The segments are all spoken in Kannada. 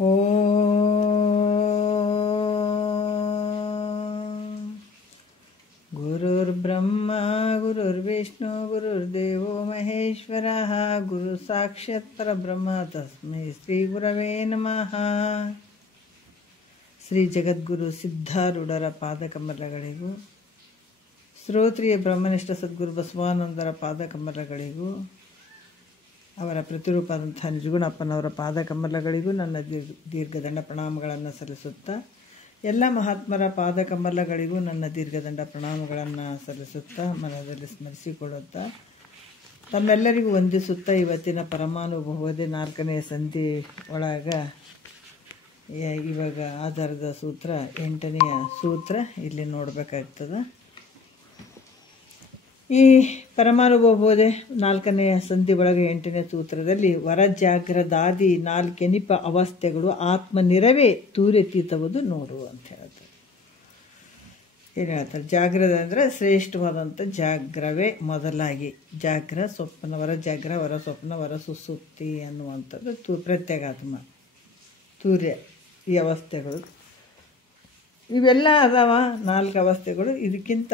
ಓಂ ಗುರುರ್ಬ್ರಹ್ಮ ಗುರುರ್ವಿಷ್ಣು ಗುರುರ್ದೇವೋ ಮಹೇಶ್ವರಃ ಗುರು ಸಾಕ್ಷಾತ್ ಪರಬ್ರಹ್ಮ ತಸ್ಮೈ ಶ್ರೀ ಗುರವೇ ನಮಃ. ಶ್ರೀ ಜಗದ್ಗುರು ಸಿದ್ಧಾರೂಢರ ಪಾದಕಮಲಗಳಿಗೂ, ಶ್ರೋತ್ರಿಯ ಬ್ರಹ್ಮನಿಷ್ಠ ಸದ್ಗುರು ಬಸವಾನಂದರ ಪಾದಕಮಲಗಳಿಗೂ, ಅವರ ಪ್ರತಿರೂಪದಂಥ ನಿಜಗುಣಪ್ಪನವರ ಪಾದಕಮಲಗಳಿಗೂ ನನ್ನ ದೀರ್ಘದಂಡ ಪ್ರಣಾಮಗಳನ್ನು ಸಲ್ಲಿಸುತ್ತಾ, ಎಲ್ಲ ಮಹಾತ್ಮರ ಪಾದಕಮಲಗಳಿಗೂ ನನ್ನ ದೀರ್ಘದಂಡ ಪ್ರಣಾಮಗಳನ್ನು ಸಲ್ಲಿಸುತ್ತಾ, ಮನದಲ್ಲಿ ಸ್ಮರಿಸಿಕೊಳ್ಳುತ್ತಾ, ತಮ್ಮೆಲ್ಲರಿಗೂ ವಂದಿಸುತ್ತಾ, ಇವತ್ತಿನ ಪರಮಾನುಭವದ 4ನೇ ಸಂಧಿ ಒಳಗೆ ಇವಾಗ ಆಧಾರದ ಸೂತ್ರ 8ನೆಯ ಸೂತ್ರ ಇಲ್ಲಿ ನೋಡಬೇಕಾಗ್ತದೆ. ಈ ಪರಮಾನುಭವಬೋಧೆ 4ನೆಯ ಸಂಧಿ ಒಳಗೆ 8ನೇ ಸೂತ್ರದಲ್ಲಿ ವರಜಾಗ್ರದಾದಿ 4 ಕೆನಿಪ ಅವಸ್ಥೆಗಳು ಆತ್ಮನಿರವೇ ತೂರೆತೀತವುದು ನೋಡು ಅಂತ ಹೇಳ್ತಾರೆ. ಏನು ಹೇಳ್ತಾರೆ? ಜಾಗ್ರದ ಅಂದರೆ ಶ್ರೇಷ್ಠವಾದಂಥ ಜಾಗ್ರವೇ ಮೊದಲಾಗಿ, ಜಾಗ್ರ ಸ್ವಪ್ನ, ವರಜಾಗ್ರ, ವರ ಸ್ವಪ್ನ, ವರ ಸುಸುಪ್ತಿ ಅನ್ನುವಂಥದ್ದು ಪ್ರತ್ಯೇಗಾತ್ಮ, ತೂರ್ಯ, ಈ ಅವಸ್ಥೆಗಳು ಇವೆಲ್ಲ ಅದಾವ 4 ಅವಸ್ಥೆಗಳು. ಇದಕ್ಕಿಂತ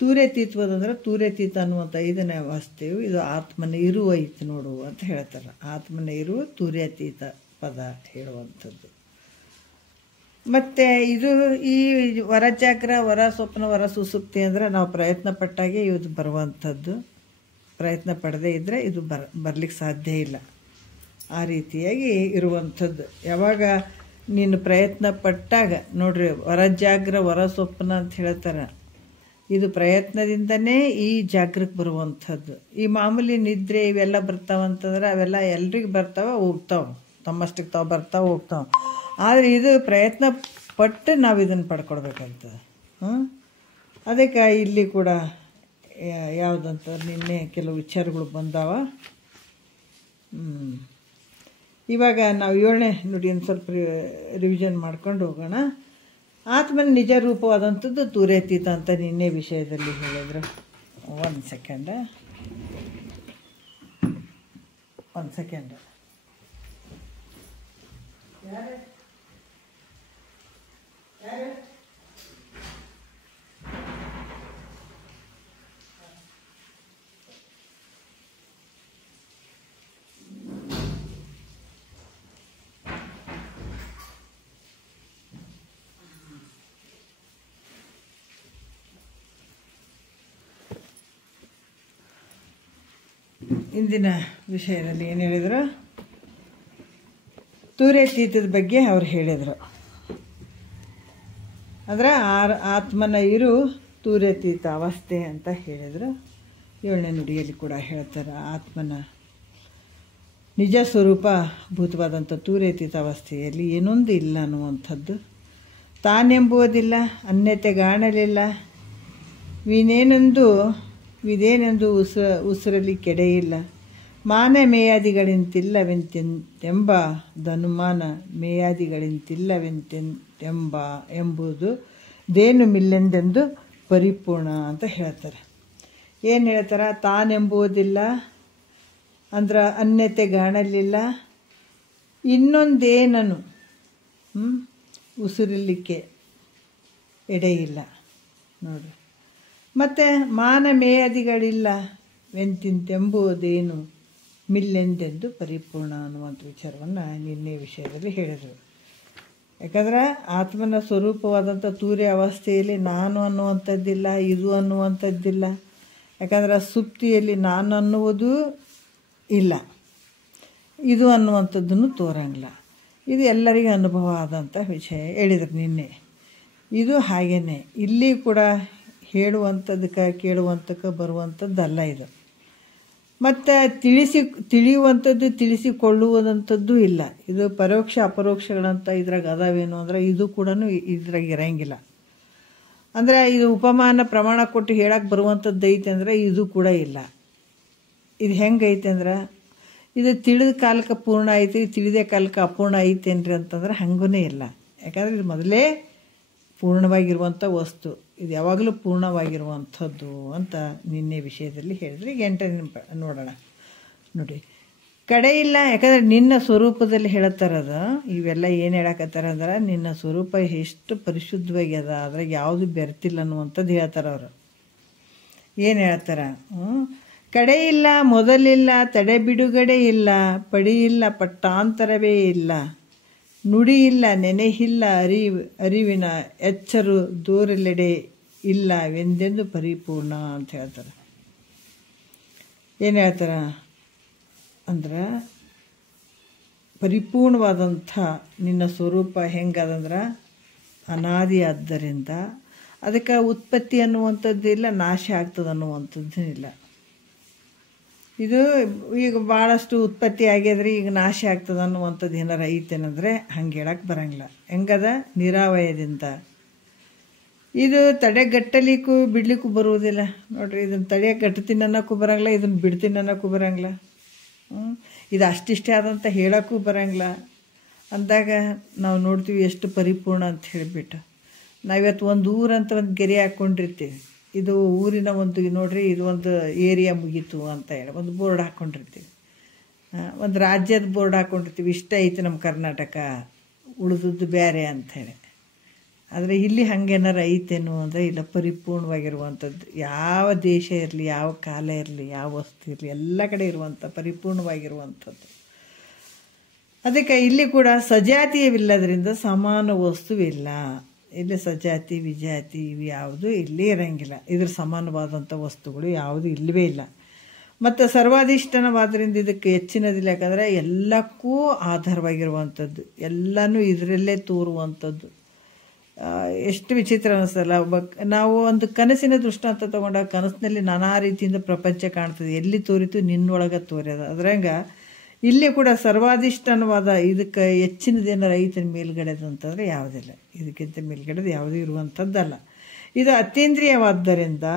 ತೂರ್ಯತೀತ್ವದಂದ್ರೆ ತೂರ್ಯತೀತ ಅನ್ನುವಂಥ 5ನೇ ಅವಸ್ಥೆಯು ಇದು ಆತ್ಮನ ಇರುವ ಐತಿ ನೋಡು ಅಂತ ಹೇಳ್ತಾರೆ. ಆತ್ಮನ ಇರುವ ತೂರ್ಯತೀತ ಪದ ಹೇಳುವಂಥದ್ದು. ಮತ್ತು ಇದು ಈ ವರಜಾಗ್ರ, ವರ ಸ್ವಪ್ನ, ವರ ಸುಸುಪ್ತಿ ಅಂದರೆ ನಾವು ಪ್ರಯತ್ನ ಪಟ್ಟಾಗೆ ಇದು ಬರುವಂಥದ್ದು. ಪ್ರಯತ್ನ ಪಡದೇ ಇದ್ದರೆ ಇದು ಬರಲಿಕ್ಕೆ ಸಾಧ್ಯ ಇಲ್ಲ. ಆ ರೀತಿಯಾಗಿ ಇರುವಂಥದ್ದು. ಯಾವಾಗ ನೀನು ಪ್ರಯತ್ನ ಪಟ್ಟಾಗ ನೋಡ್ರಿ, ವರಜಾಗ್ರ, ವರ ಸ್ವಪ್ನ ಅಂತ ಹೇಳ್ತಾರೆ. ಇದು ಪ್ರಯತ್ನದಿಂದನೇ ಈ ಜಾಗ್ರಕ್ಕೆ ಬರುವಂಥದ್ದು. ಈ ಮಾಮೂಲಿ ನಿದ್ರೆ ಇವೆಲ್ಲ ಬರ್ತಾವಂತಂದ್ರೆ ಅವೆಲ್ಲ ಎಲ್ರಿಗೂ ಬರ್ತಾವೆ, ಹೋಗ್ತಾವೆ, ತಮ್ಮಷ್ಟಕ್ಕೆ ತಾವು ಬರ್ತಾವೆ, ಹೋಗ್ತಾವೆ. ಆದರೆ ಇದು ಪ್ರಯತ್ನ ಪಟ್ಟು ನಾವು ಇದನ್ನು ಪಡ್ಕೊಡ್ಬೇಕಂತದೆ. ಅದಕ್ಕೆ ಇಲ್ಲಿ ಕೂಡ ಯಾವುದಂತ ನಿನ್ನೆ ಕೆಲವು ವಿಚಾರಗಳು ಬಂದಾವ. ಇವಾಗ ನಾವು 7ನೇ ನುಡಿಯನ್ನು ಸ್ವಲ್ಪ ರಿವಿಷನ್ ಮಾಡ್ಕೊಂಡು ಹೋಗೋಣ. ಆತ್ಮನ ನಿಜ ರೂಪವಾದಂಥದ್ದು ತೂರ್ಯತೀತ ಅಂತ ನಿನ್ನೆ ವಿಷಯದಲ್ಲಿ ಹೇಳಿದರು. ಒಂದು ಸೆಕೆಂಡ್ ಇಂದಿನ ವಿಷಯದಲ್ಲಿ ಏನು ಹೇಳಿದರು? ತೂರ್ಯತೀತದ ಬಗ್ಗೆ ಅವ್ರು ಹೇಳಿದರು. ಅಂದರೆ ಆತ್ಮನ ಇರು ತೂರ್ಯತೀತ ಅವಸ್ಥೆ ಅಂತ ಹೇಳಿದರು. 7ನೇ ನುಡಿಯಲ್ಲಿ ಕೂಡ ಹೇಳ್ತಾರೆ, ಆತ್ಮನ ನಿಜ ಸ್ವರೂಪ ಭೂತವಾದಂಥ ತೂರ್ಯತೀತ ಅವಸ್ಥೆಯಲ್ಲಿ ಏನೊಂದು ಇಲ್ಲ ಅನ್ನುವಂಥದ್ದು. ತಾನೆಂಬುವುದಿಲ್ಲ, ಅನ್ಯತೆ ಕಾಣಲಿಲ್ಲ, ವಿದೇನೆಂದು ಉಸಿರಲಿ ಕೆಡೆಯಿಲ್ಲ, ಮಾನ ಮೇಯಾದಿಗಳಿಂತಿಲ್ಲವೆಂತೆಂಬ ಧನುಮಾನ ಎಂಬುದು ದೇನು ಮಿಲ್ಲೆಂದೆಂದು ಪರಿಪೂರ್ಣ ಅಂತ ಹೇಳ್ತಾರೆ. ಏನು ಹೇಳ್ತಾರೆ? ತಾನೆಂಬುವುದಿಲ್ಲ ಅಂದ್ರೆ ಅನ್ಯತೆ ಕಾಣಲಿಲ್ಲ, ಇನ್ನೊಂದೇನನು ಉಸಿರಲಿಕ್ಕೆ ಎಡೆಯಿಲ್ಲ ನೋಡ್ರಿ. ಮತ್ತು ಮಾನ ಮೇಯಾದಿಗಳಿಲ್ಲ ವೆಂತಿಂತೆಂಬುದೇನು ಮಿಲ್ಲೆಂದೆಂದು ಪರಿಪೂರ್ಣ ಅನ್ನುವಂಥ ವಿಚಾರವನ್ನು ನಿನ್ನೆ ವಿಷಯದಲ್ಲಿ ಹೇಳಿದರು. ಯಾಕಂದರೆ ಆತ್ಮನ ಸ್ವರೂಪವಾದಂಥ ತೂರ್ಯ ಅವಸ್ಥೆಯಲ್ಲಿ ನಾನು ಅನ್ನುವಂಥದ್ದಿಲ್ಲ, ಇದು ಅನ್ನುವಂಥದ್ದಿಲ್ಲ. ಯಾಕಂದರೆ ಸುಪ್ತಿಯಲ್ಲಿ ನಾನು ಅನ್ನುವುದು ಇಲ್ಲ, ಇದು ಅನ್ನುವಂಥದ್ದನ್ನು ತೋರಂಗಿಲ್ಲ. ಇದು ಎಲ್ಲರಿಗೂ ಅನುಭವ ಆದಂಥ ವಿಷಯ ಹೇಳಿದ್ರು ನಿನ್ನೆ. ಇದು ಹಾಗೇ ಇಲ್ಲಿ ಕೂಡ ಹೇಳುವಂಥದ್ದಕ್ಕೆ ಕೇಳುವಂಥಕ್ಕೆ ಬರುವಂಥದ್ದಲ್ಲ ಇದು. ಮತ್ತು ತಿಳಿಯುವಂಥದ್ದು ತಿಳಿಸಿಕೊಳ್ಳುವುದಂಥದ್ದು ಇಲ್ಲ. ಇದು ಪರೋಕ್ಷ ಅಪರೋಕ್ಷಗಳಂತ ಇದ್ರಾಗ ಅದಾವೇನು ಅಂದರೆ ಇದು ಕೂಡ ಇದ್ರಾಗ ಇರೋಂಗಿಲ್ಲ. ಅಂದರೆ ಇದು ಉಪಮಾನ ಪ್ರಮಾಣ ಕೊಟ್ಟು ಹೇಳಕ್ಕೆ ಬರುವಂಥದ್ದು ಐತೆ ಅಂದರೆ ಇದು ಕೂಡ ಇಲ್ಲ. ಇದು ಹೆಂಗೈತೆ ಅಂದ್ರೆ, ಇದು ತಿಳಿದ ಕಾಲಕ್ಕೆ ಪೂರ್ಣ ಐತಿ, ತಿಳಿದೇ ಕಾಲಕ್ಕೆ ಅಪೂರ್ಣ ಐತೇನ್ರಿ ಅಂತಂದ್ರೆ ಹಂಗೂ ಇಲ್ಲ. ಯಾಕಂದರೆ ಇದು ಮೊದಲೇ ಪೂರ್ಣವಾಗಿರುವಂಥ ವಸ್ತು, ಇದು ಯಾವಾಗಲೂ ಪೂರ್ಣವಾಗಿರುವಂಥದ್ದು ಅಂತ ನಿನ್ನೆ ವಿಷಯದಲ್ಲಿ ಹೇಳಿದ್ರೆ. ಈಗ 8ನೇ ನೋಡೋಣ ನೋಡಿ. ಕಡೆ ಇಲ್ಲ. ಯಾಕಂದ್ರೆ ನಿನ್ನ ಸ್ವರೂಪದಲ್ಲಿ ಹೇಳತ್ತಾರದ. ಇವೆಲ್ಲ ಏನು ಹೇಳಕತ್ತಾರ ಅಂದ್ರೆ ನಿನ್ನ ಸ್ವರೂಪ ಎಷ್ಟು ಪರಿಶುದ್ಧವಾಗಿ ಅದ, ಅದ್ರಾಗ ಯಾವುದು ಬೆರ್ತಿಲ್ಲ ಅನ್ನುವಂಥದ್ದು ಹೇಳ್ತಾರ ಅವರು. ಏನು ಹೇಳ್ತಾರ? ಕಡೆ ಇಲ್ಲ, ಮೊದಲಿಲ್ಲ, ತಡೆ ಬಿಡುಗಡೆ ಇಲ್ಲ, ಪಡಿಯಿಲ್ಲ, ಪಟ್ಟಾಂತರವೇ ಇಲ್ಲ, ನುಡಿ ಇಲ್ಲ, ನೆನೆಯಿಲ್ಲ, ಅರಿವಿನ ಎಚ್ಚರು ದೂರಲೆಡೆ ಇಲ್ಲ ಎಂದೆಂದು ಪರಿಪೂರ್ಣ ಅಂತ ಹೇಳ್ತಾರೆ. ಏನು ಹೇಳ್ತಾರ ಅಂದ್ರೆ ಪರಿಪೂರ್ಣವಾದಂಥ ನಿನ್ನ ಸ್ವರೂಪ ಹೆಂಗದಂದ್ರೆ ಅನಾದಿ ಆದ್ದರಿಂದ ಅದಕ್ಕೆ ಉತ್ಪತ್ತಿ ಅನ್ನುವಂಥದ್ದಿಲ್ಲ, ನಾಶ ಆಗ್ತದೆ ಅನ್ನುವಂಥದ್ದು ಇಲ್ಲ. ಇದು ಈಗ ಭಾಳಷ್ಟು ಉತ್ಪತ್ತಿ ಆಗ್ಯದ್ರಿ ಈಗ ನಾಶ ಆಗ್ತದೆ ಅನ್ನುವಂಥದ್ದು ಏನಾರ ಐತೇನಂದರೆ ಹಂಗೆ ಹೇಳಕ್ಕೆ ಬರಂಗಿಲ್ಲ. ಹೆಂಗದ? ನಿರಾವಯದಿಂದ ಇದು ತಡೆಗಟ್ಟಲಿಕ್ಕೂ ಬಿಡ್ಲಿಕ್ಕೂ ಬರುವುದಿಲ್ಲ. ನೋಡ್ರಿ, ಇದನ್ನು ತಡೆಯಕ್ಕೆ ಗಟ್ತೀನಿ ಅನ್ನೋಕ್ಕೂ ಬರಂಗಿಲ್ಲ, ಇದನ್ನು ಬಿಡ್ತೀನಿ ಅನ್ನೋಕ್ಕೂ ಬರಂಗಿಲ್ಲ. ಇದು ಅಷ್ಟಿಷ್ಟೇ ಆದಂತ ಹೇಳೋಕ್ಕೂ ಬರಂಗಿಲ್ಲ. ಅಂದಾಗ ನಾವು ನೋಡ್ತೀವಿ ಎಷ್ಟು ಪರಿಪೂರ್ಣ ಅಂತ ಹೇಳಿಬಿಟ್ಟು. ನಾವಿವತ್ತು ಒಂದು ಊರಂತ ಒಂದು ಗೆರೆ ಹಾಕ್ಕೊಂಡಿರ್ತೀವಿ. ಇದು ಊರಿನ ಒಂದು ನೋಡ್ರಿ ಇದು ಒಂದು ಏರಿಯಾ ಮುಗೀತು ಅಂತ ಹೇಳಿ ಒಂದು ಬೋರ್ಡ್ ಹಾಕ್ಕೊಂಡಿರ್ತೀವಿ. ಒಂದು ರಾಜ್ಯದ ಬೋರ್ಡ್ ಹಾಕ್ಕೊಂಡಿರ್ತೀವಿ, ಇಷ್ಟ ಐತೆ ನಮ್ಮ ಕರ್ನಾಟಕ, ಉಳಿದದ್ದು ಬೇರೆ ಅಂಥೇಳಿ. ಆದರೆ ಇಲ್ಲಿ ಹಂಗೇನಾರು ಐತೇನು ಅಂದರೆ ಇಲ್ಲ, ಪರಿಪೂರ್ಣವಾಗಿರುವಂಥದ್ದು. ಯಾವ ದೇಶ ಇರಲಿ, ಯಾವ ಕಾಲ ಇರಲಿ, ಯಾವ ವಸ್ತು ಇರಲಿ, ಎಲ್ಲ ಕಡೆ ಇರುವಂಥ ಪರಿಪೂರ್ಣವಾಗಿರುವಂಥದ್ದು. ಅದಕ್ಕೆ ಇಲ್ಲಿ ಕೂಡ ಸಜಾತಿಯವಿಲ್ಲದ್ರಿಂದ ಸಮಾನ ವಸ್ತುವಿಲ್ಲ. ಇಲ್ಲಿ ಸಜಾತಿ ವಿಜಾತಿ ಇವು ಯಾವುದೂ ಇಲ್ಲಿ ಇರೋಂಗಿಲ್ಲ. ಇದ್ರ ಸಮಾನವಾದಂಥ ವಸ್ತುಗಳು ಯಾವುದೂ ಇಲ್ಲವೇ ಇಲ್ಲ. ಮತ್ತು ಸರ್ವಾಧಿಷ್ಠಾನವಾದ್ರಿಂದ ಇದಕ್ಕೆ ಹೆಚ್ಚಿನದಿಲ್ಲ. ಯಾಕಂದರೆ ಎಲ್ಲಕ್ಕೂ ಆಧಾರವಾಗಿರುವಂಥದ್ದು, ಎಲ್ಲನೂ ಇದರಲ್ಲೇ ತೋರುವಂಥದ್ದು. ಎಷ್ಟು ವಿಚಿತ್ರ ಅನ್ನಿಸ್ತಲ್ಲ. ನಾವು ಒಂದು ಕನಸಿನ ದೃಷ್ಟಾಂತ ತೊಗೊಂಡಾಗ ಕನಸಿನಲ್ಲಿ ನಾನಾ ರೀತಿಯಿಂದ ಪ್ರಪಂಚ ಕಾಣ್ತದೆ. ಎಲ್ಲಿ ತೋರಿತು ನಿನ್ನೊಳಗೆ ತೋರ್ಯದ. ಅದ್ರಂಗ ಇಲ್ಲಿ ಕೂಡ ಸರ್ವಾಧಿಷ್ಠಾನವಾದ ಇದಕ್ಕೆ ಹೆಚ್ಚಿನದೇನಾರ ರೈತನ ಮೇಲ್ಗಡೆದು ಅಂತಂದರೆ ಯಾವುದಿಲ್ಲ. ಇದಕ್ಕಿಂತ ಮೇಲ್ಗಡೆದು ಯಾವುದೂ ಇರುವಂಥದ್ದಲ್ಲ. ಇದು ಅತೀಂದ್ರಿಯವಾದ್ದರಿಂದ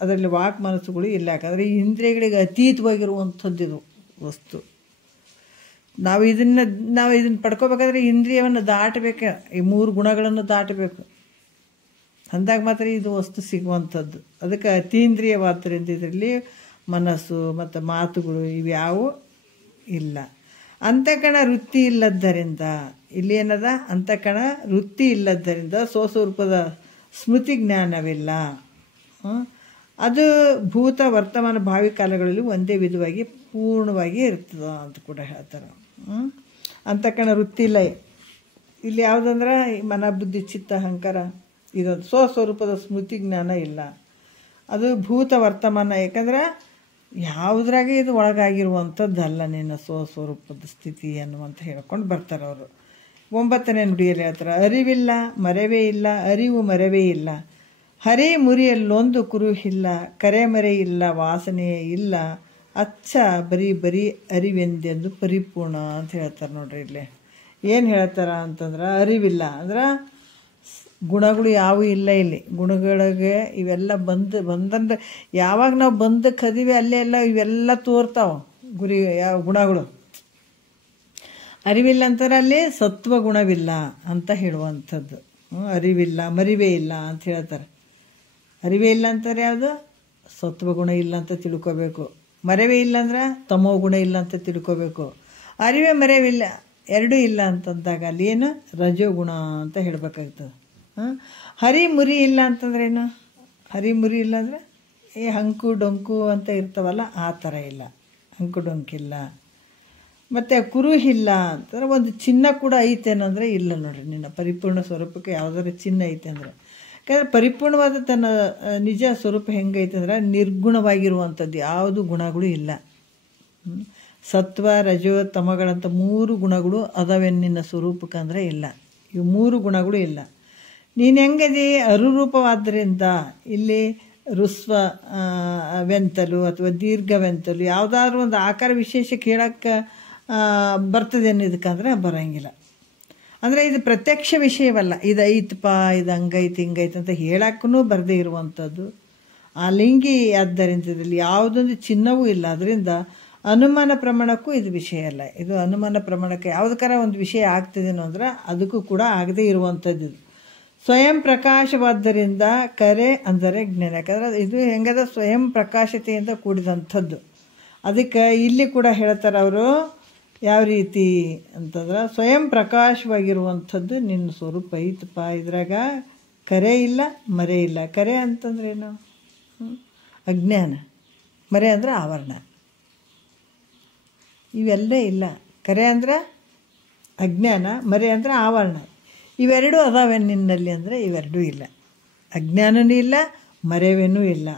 ಅದರಲ್ಲಿ ವಾಕ್ ಮನಸ್ಸುಗಳು ಇಲ್ಲ. ಯಾಕಂದರೆ ಈ ಇಂದ್ರಿಯಗಳಿಗೆ ಅತೀತವಾಗಿರುವಂಥದ್ದು ಇದು ವಸ್ತು. ನಾವು ಇದನ್ನು ಪಡ್ಕೋಬೇಕಾದ್ರೆ ಇಂದ್ರಿಯವನ್ನು ದಾಟಬೇಕು, ಈ 3 ಗುಣಗಳನ್ನು ದಾಟಬೇಕು. ಅಂದಾಗ ಮಾತ್ರ ಇದು ವಸ್ತು ಸಿಗುವಂಥದ್ದು. ಅದಕ್ಕೆ ಅತೀಂದ್ರಿಯವಾದ್ದರಿಂದ ಇದರಲ್ಲಿ ಮನಸ್ಸು ಮತ್ತು ಮಾತುಗಳು ಇವ್ಯಾವು ಇಲ್ಲ. ಅಂತಃಕಣ ವೃತ್ತಿ ಇಲ್ಲದ್ದರಿಂದ ಇಲ್ಲಿ ಏನದ? ಅಂತಃಕಣ ವೃತ್ತಿ ಇಲ್ಲದ್ದರಿಂದ ಸ್ವಸ್ವರೂಪದ ಸ್ಮೃತಿ ಜ್ಞಾನವಿಲ್ಲ. ಅದು ಭೂತ ವರ್ತಮಾನ ಭಾವಿ ಕಾಲಗಳಲ್ಲಿ ಒಂದೇ ವಿಧವಾಗಿ ಪೂರ್ಣವಾಗಿ ಇರ್ತದೆ ಅಂತ ಕೂಡ ಹೇಳ್ತಾರೆ. ಅಂತಃಕರಣ ವೃತ್ತಿ ಇಲ್ಲ ಇಲ್ಲಿ. ಯಾವುದಂದ್ರೆ ಮನ ಬುದ್ಧಿ ಚಿತ್ತ ಅಹಂಕಾರ ಇದೊಂದು ಸ್ವಸ್ವರೂಪದ ಸ್ಮೃತಿ ಜ್ಞಾನ ಇಲ್ಲ. ಅದು ಭೂತ ವರ್ತಮಾನ. ಯಾಕಂದ್ರೆ ಯಾವುದ್ರಾಗೆ ಇದು ಒಳಗಾಗಿರುವಂಥದ್ದಲ್ಲ ನಿನ್ನ ಸ್ವಸ್ವರೂಪದ ಸ್ಥಿತಿ ಅನ್ನುವಂತ ಹೇಳ್ಕೊಂಡು ಬರ್ತಾರೆ ಅವರು. 9ನೇ ನುಡಿಯಲ್ಲಿ ಹೇಳ್ತಾರೆ, ಅರಿವಿಲ್ಲ, ಮರೆವೇ ಇಲ್ಲ, ಅರಿವು ಮರೆವೇ ಇಲ್ಲ, ಹರಿ ಮುರಿಯಲ್ಲೊಂದು ಕುರುಹಿಲ್ಲ, ಕರೆಮರೆ ಇಲ್ಲ, ವಾಸನೆಯೇ ಇಲ್ಲ, ಅಚ್ಚ ಬರೀ ಅರಿವೆಂದೆಂದು ಪರಿಪೂರ್ಣ ಅಂತ ಹೇಳ್ತಾರೆ. ನೋಡ್ರಿ ಇಲ್ಲಿ ಏನು ಹೇಳ್ತಾರ ಅಂತಂದ್ರೆ ಅರಿವಿಲ್ಲ ಅಂದ್ರೆ ಗುಣಗಳು ಯಾವೂ ಇಲ್ಲ ಇಲ್ಲಿ. ಗುಣಗಳಿಗೆ ಇವೆಲ್ಲ ಬಂದಂದ್ರೆ ಯಾವಾಗ ನಾವು ಬಂದು ಕದಿವಿ ಅಲ್ಲೇ ಎಲ್ಲ ಇವೆಲ್ಲ ತೋರ್ತಾವ ಗುರಿ ಯಾವ ಗುಣಗಳು. ಅರಿವಿಲ್ಲ ಅಂತಾರೆ ಅಲ್ಲಿ ಸತ್ವ ಗುಣವಿಲ್ಲ ಅಂತ ಹೇಳುವಂಥದ್ದು. ಅರಿವಿಲ್ಲ, ಮರಿವೇ ಇಲ್ಲ ಅಂತ ಹೇಳ್ತಾರೆ. ಅರಿವೇ ಇಲ್ಲ ಅಂತಾರೆ ಯಾವುದು? ಸತ್ವಗುಣ ಇಲ್ಲ ಅಂತ ತಿಳ್ಕೋಬೇಕು. ಮರೆವೇ ಇಲ್ಲ ಅಂದ್ರೆ ತಮೋ ಗುಣ ಇಲ್ಲ ಅಂತ ತಿಳ್ಕೋಬೇಕು. ಅರಿವೇ ಮರೆವಿಲ್ಲ ಎರಡೂ ಇಲ್ಲ ಅಂತಂದಾಗ ಅಲ್ಲಿ ಏನು? ರಜೋಗುಣ ಅಂತ ಹೇಳಬೇಕಾಗ್ತದೆ. ಹರಿ ಮುರಿ ಇಲ್ಲ ಅಂತಂದ್ರೆ ಏನು? ಹರಿ ಮುರಿ ಇಲ್ಲ ಅಂದರೆ ಈ ಹಂಕು ಡೊಂಕು ಅಂತ ಇರ್ತಾವಲ್ಲ, ಆ ಥರ ಇಲ್ಲ, ಹಂಕು ಡೊಂಕಿಲ್ಲ. ಮತ್ತು ಕುರುಹಿಲ್ಲ ಅಂತಂದ್ರೆ ಒಂದು ಚಿನ್ನ ಕೂಡ ಐತೇನಂದರೆ ಇಲ್ಲ. ನೋಡ್ರಿ, ನಿನ್ನ ಪರಿಪೂರ್ಣ ಸ್ವರೂಪಕ್ಕೆ ಯಾವುದಾದ್ರು ಚಿನ್ನ ಐತೆ ಅಂದರೆ, ಯಾಕಂದರೆ ಪರಿಪೂರ್ಣವಾದ ತನ್ನ ನಿಜ ಸ್ವರೂಪ ಹೆಂಗೈತೆ ಅಂದ್ರೆ ನಿರ್ಗುಣವಾಗಿರುವಂಥದ್ದು, ಯಾವುದು ಗುಣಗಳು ಇಲ್ಲ. ಸತ್ವ ರಜೋ ತಮಗಳಂತ 3 ಗುಣಗಳು ಅದಾವೆ ನಿನ್ನ ಸ್ವರೂಪಕ್ಕೆ ಅಂದರೆ ಇಲ್ಲ. ಇವು 3 ಗುಣಗಳು ಇಲ್ಲ. ನೀನು ಹೆಂಗದಿ ಅರುರೂಪವಾದ್ದರಿಂದ ಇಲ್ಲಿ ರುಸ್ವ ವೆಂತಲು ಅಥವಾ ದೀರ್ಘವೆಂತಲು ಯಾವುದಾದ್ರೂ ಒಂದು ಆಕಾರ ವಿಶೇಷಕ್ಕೆ ಹೇಳಕ್ಕೆ ಬರ್ತದೆ ಅನ್ನೋದಕ್ಕಂದ್ರೆ ಬರೋಂಗಿಲ್ಲ. ಅಂದರೆ ಇದು ಪ್ರತ್ಯಕ್ಷ ವಿಷಯವಲ್ಲ. ಇದು ಐತಪ್ಪ, ಇದು ಹಂಗೈತಿ ಹಿಂಗೈತೆ ಅಂತ ಹೇಳಕ್ಕೂ ಬರದೇ ಇರುವಂಥದ್ದು ಆ ಲಿಂಗಿ. ಆದ್ದರಿಂದ ಇದರಲ್ಲಿ ಯಾವುದೊಂದು ಚಿನ್ನವೂ ಇಲ್ಲ. ಅದರಿಂದ ಅನುಮಾನ ಪ್ರಮಾಣಕ್ಕೂ ಇದು ವಿಷಯ ಅಲ್ಲ. ಇದು ಅನುಮಾನ ಪ್ರಮಾಣಕ್ಕೆ ಯಾವುದಕ್ಕಾರ ಒಂದು ವಿಷಯ ಆಗ್ತದೇನೋ ಅಂದ್ರೆ ಅದಕ್ಕೂ ಕೂಡ ಆಗದೇ ಇರುವಂಥದ್ದು. ಸ್ವಯಂ ಪ್ರಕಾಶವಾದ್ದರಿಂದ ಕರೆ ಅಂದರೆ ಜ್ಞಾನ. ಯಾಕಂದ್ರೆ ಇದು ಹೆಂಗದ? ಸ್ವಯಂ ಪ್ರಕಾಶತೆಯಿಂದ ಕೂಡಿದಂಥದ್ದು. ಅದಕ್ಕೆ ಇಲ್ಲಿ ಕೂಡ ಹೇಳ್ತಾರೆ ಅವರು ಯಾವ ರೀತಿ ಅಂತಂದ್ರೆ ಸ್ವಯಂ ಪ್ರಕಾಶವಾಗಿರುವಂಥದ್ದು ನಿನ್ನ ಸ್ವರೂಪ ಐತಪ್ಪ. ಇದ್ರಾಗ ಕರೆ ಇಲ್ಲ, ಮರೆ ಇಲ್ಲ. ಕರೆ ಅಂತಂದ್ರೇನು? ಅಜ್ಞಾನ. ಮರೆ ಅಂದ್ರೆ ಆವರಣ. ಇವೆಲ್ಲ ಇಲ್ಲ. ಕರೆ ಅಂದ್ರೆ ಅಜ್ಞಾನ, ಮರೆ ಅಂದ್ರೆ ಆವರಣ. ಇವೆರಡೂ ಅದಾವೆ ನಿನ್ನಲ್ಲಿ ಅಂದರೆ ಇವೆರಡೂ ಇಲ್ಲ. ಅಜ್ಞಾನವೂ ಇಲ್ಲ, ಮರೆವೇನೂ ಇಲ್ಲ.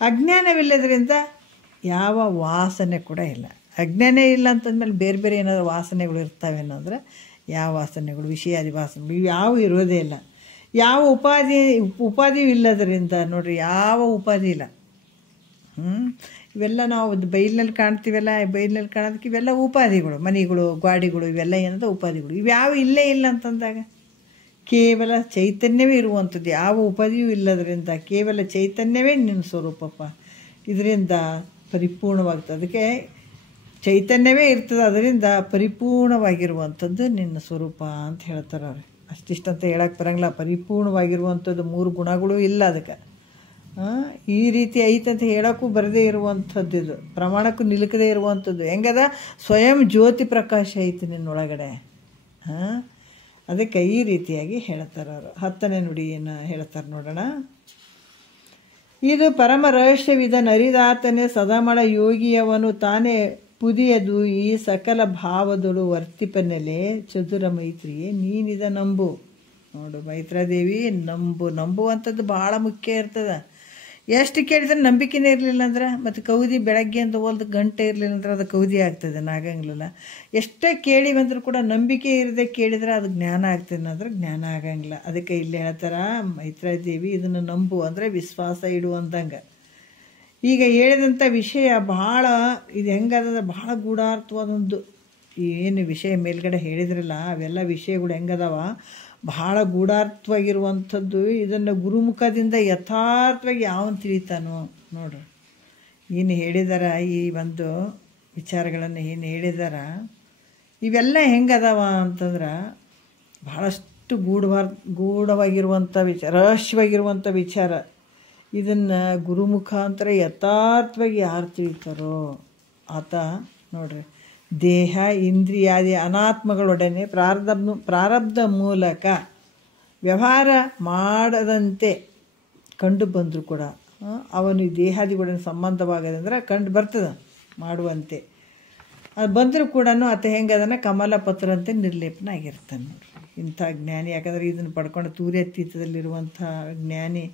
ಅಜ್ಞಾನವಿಲ್ಲದ್ರಿಂದ ಯಾವ ವಾಸನೆ ಕೂಡ ಇಲ್ಲ. ಅಜ್ಞಾನ ಇಲ್ಲ ಅಂತಂದಮೇಲೆ ಬೇರೆ ಬೇರೆ ಏನಾದರೂ ವಾಸನೆಗಳು ಇರ್ತಾವೇನೋ ಅಂದರೆ ಯಾವ ವಾಸನೆಗಳು, ವಿಷಯಾದಿ ವಾಸನೆಗಳು ಇವು ಯಾವ ಇರೋದೇ ಇಲ್ಲ. ಯಾವ ಉಪಾಧಿಯೂ ಇಲ್ಲದರಿಂದ ನೋಡ್ರಿ, ಯಾವ ಉಪಾಧಿ ಇಲ್ಲ. ಇವೆಲ್ಲ ನಾವು ಬೈಲಿನಲ್ಲಿ ಕಾಣ್ತೀವಲ್ಲ, ಬೈಲಿನಲ್ಲಿ ಕಾಣೋದಕ್ಕೆ ಇವೆಲ್ಲ ಉಪಾಧಿಗಳು. ಮನೆಗಳು, ಗಾಡಿಗಳು, ಇವೆಲ್ಲ ಏನಂತ ಉಪಾಧಿಗಳು. ಇವ್ಯಾವ ಇಲ್ಲೇ ಇಲ್ಲ ಅಂತಂದಾಗ ಕೇವಲ ಚೈತನ್ಯವೇ ಇರುವಂಥದ್ದು. ಯಾವ ಉಪಾಧಿಯೂ ಇಲ್ಲದರಿಂದ ಕೇವಲ ಚೈತನ್ಯವೇ ನಿನ್ನ ಸ್ವರೂಪಪ್ಪ. ಇದರಿಂದ ಪರಿಪೂರ್ಣವಾಗ್ತದೆ. ಅದಕ್ಕೆ ಚೈತನ್ಯವೇ ಇರ್ತದೆ, ಅದರಿಂದ ಪರಿಪೂರ್ಣವಾಗಿರುವಂಥದ್ದು ನಿನ್ನ ಸ್ವರೂಪ ಅಂತ ಹೇಳ್ತಾರೆ ಅವ್ರು. ಅಷ್ಟಿಷ್ಟಂತ ಹೇಳಕ್ಕೆ ಬರೋಂಗಿಲ್ಲ. ಪರಿಪೂರ್ಣವಾಗಿರುವಂಥದ್ದು 3 ಗುಣಗಳು ಇಲ್ಲ ಅದಕ್ಕೆ. ಈ ರೀತಿ ಐತಂತ ಹೇಳೋಕ್ಕೂ ಬರದೇ ಇರುವಂಥದ್ದು, ಇದು ಪ್ರಮಾಣಕ್ಕೂ ನಿಲುಕದೇ ಇರುವಂಥದ್ದು. ಹೆಂಗದ ಸ್ವಯಂ ಜ್ಯೋತಿ ಪ್ರಕಾಶ ಐತಿ ನಿನ್ನೊಳಗಡೆ. ಅದಕ್ಕೆ ಈ ರೀತಿಯಾಗಿ ಹೇಳ್ತಾರೆ ಅವರು. 10ನೇ ನುಡಿ ಏನು ಹೇಳ್ತಾರೆ ನೋಡೋಣ. ಇದು ಪರಮ ರಹಸ್ಯವಿದ ನರಿದಾತನೇ ಸದಮಳ ಯೋಗಿಯವನು ತಾನೇ ಪುದಿಯದು ಈ ಸಕಲ ಭಾವದಳು ವರ್ತಿಪನೆಲೆ ಚದುರ ಮೈತ್ರಿಯೇ ನೀನಿದ ನಂಬು. ನೋಡು ಮೈತ್ರಾದೇವಿ, ನಂಬುವಂಥದ್ದು ಭಾಳ ಮುಖ್ಯ ಇರ್ತದೆ. ಎಷ್ಟು ಕೇಳಿದ್ರೆ ನಂಬಿಕೆನೇ ಇರಲಿಲ್ಲ ಅಂದ್ರೆ, ಮತ್ತು ಕೌದಿ ಬೆಳಗ್ಗೆ ಅಂತ ಹೋಲ್ದು ಗಂಟೆ ಇರಲಿಲ್ಲ ಅಂದ್ರೆ ಅದು ಕೌದಿ ಆಗ್ತದೆ, ಆಗಂಗಿಲ್ಲ. ಎಷ್ಟೇ ಕೇಳಿ ಬಂದರೂ ಕೂಡ ನಂಬಿಕೆ ಇರದೆ ಕೇಳಿದ್ರೆ ಅದು ಜ್ಞಾನ ಆಗ್ತದೆ ಅಂದ್ರೆ ಜ್ಞಾನ ಆಗಂಗಿಲ್ಲ. ಅದಕ್ಕೆ ಇಲ್ಲಿ ಹೇಳ್ತಾರ ಮೈತ್ರಾದೇವಿ, ಇದನ್ನು ನಂಬು ಅಂದರೆ ವಿಶ್ವಾಸ ಇಡು ಅಂದಂಗೆ. ಈಗ ಹೇಳಿದಂಥ ವಿಷಯ ಭಾಳ ಇದು ಹೆಂಗದ, ಭಾಳ ಗೂಢಾರ್ಥವಾದೊಂದು. ಏನು ವಿಷಯ ಮೇಲ್ಗಡೆ ಹೇಳಿದ್ರಲ್ಲ ಅವೆಲ್ಲ ವಿಷಯಗಳು ಹೆಂಗದವ, ಭಾಳ ಗೂಢಾರ್ಥವಾಗಿರುವಂಥದ್ದು. ಇದನ್ನು ಗುರುಮುಖದಿಂದ ಯಥಾರ್ಥವಾಗಿ ಯಾವನು ತಿಳಿತಾನೋ ನೋಡ್ರಿ. ಏನು ಹೇಳಿದಾರ ಈ ಒಂದು ವಿಚಾರಗಳನ್ನು ಏನು ಹೇಳಿದಾರ, ಇವೆಲ್ಲ ಹೆಂಗದವ ಅಂತಂದ್ರೆ ಭಾಳಷ್ಟು ಗೂಢವಾಗಿರುವಂಥ ವಿಚಾರ, ರಹಸ್ಯವಾಗಿರುವಂಥ ವಿಚಾರ. ಇದನ್ನು ಗುರುಮುಖಾಂತರ ಯಥಾರ್ಥವಾಗಿ ಯಾರು ತಿಳಿತಾರೋ ಆತ ನೋಡ್ರಿ ದೇಹ ಇಂದ್ರಿಯಾದಿ ಅನಾತ್ಮಗಳೊಡನೆ ಪ್ರಾರಬ್ಧ ಮೂಲಕ ವ್ಯವಹಾರ ಮಾಡದಂತೆ ಕಂಡು ಬಂದರೂ ಕೂಡ ಅವನು ಈ ದೇಹಾದಿಗಳೊಡನೆ ಸಂಬಂಧವಾಗದಂದ್ರೆ ಕಂಡು ಬರ್ತದೆ ಮಾಡುವಂತೆ. ಅದು ಬಂದರೂ ಕೂಡ ಆತ ಹೆಂಗದನ ಕಮಲ ಪತ್ರ ಅಂತ ನಿರ್ಲೇಪನ ಆಗಿರ್ತಾನೆ ನೋಡ್ರಿ ಇಂಥ ಜ್ಞಾನಿ. ಯಾಕಂದರೆ ಇದನ್ನು ಪಡ್ಕೊಂಡು ತೂರ್ಯತೀತದಲ್ಲಿರುವಂಥ ಜ್ಞಾನಿ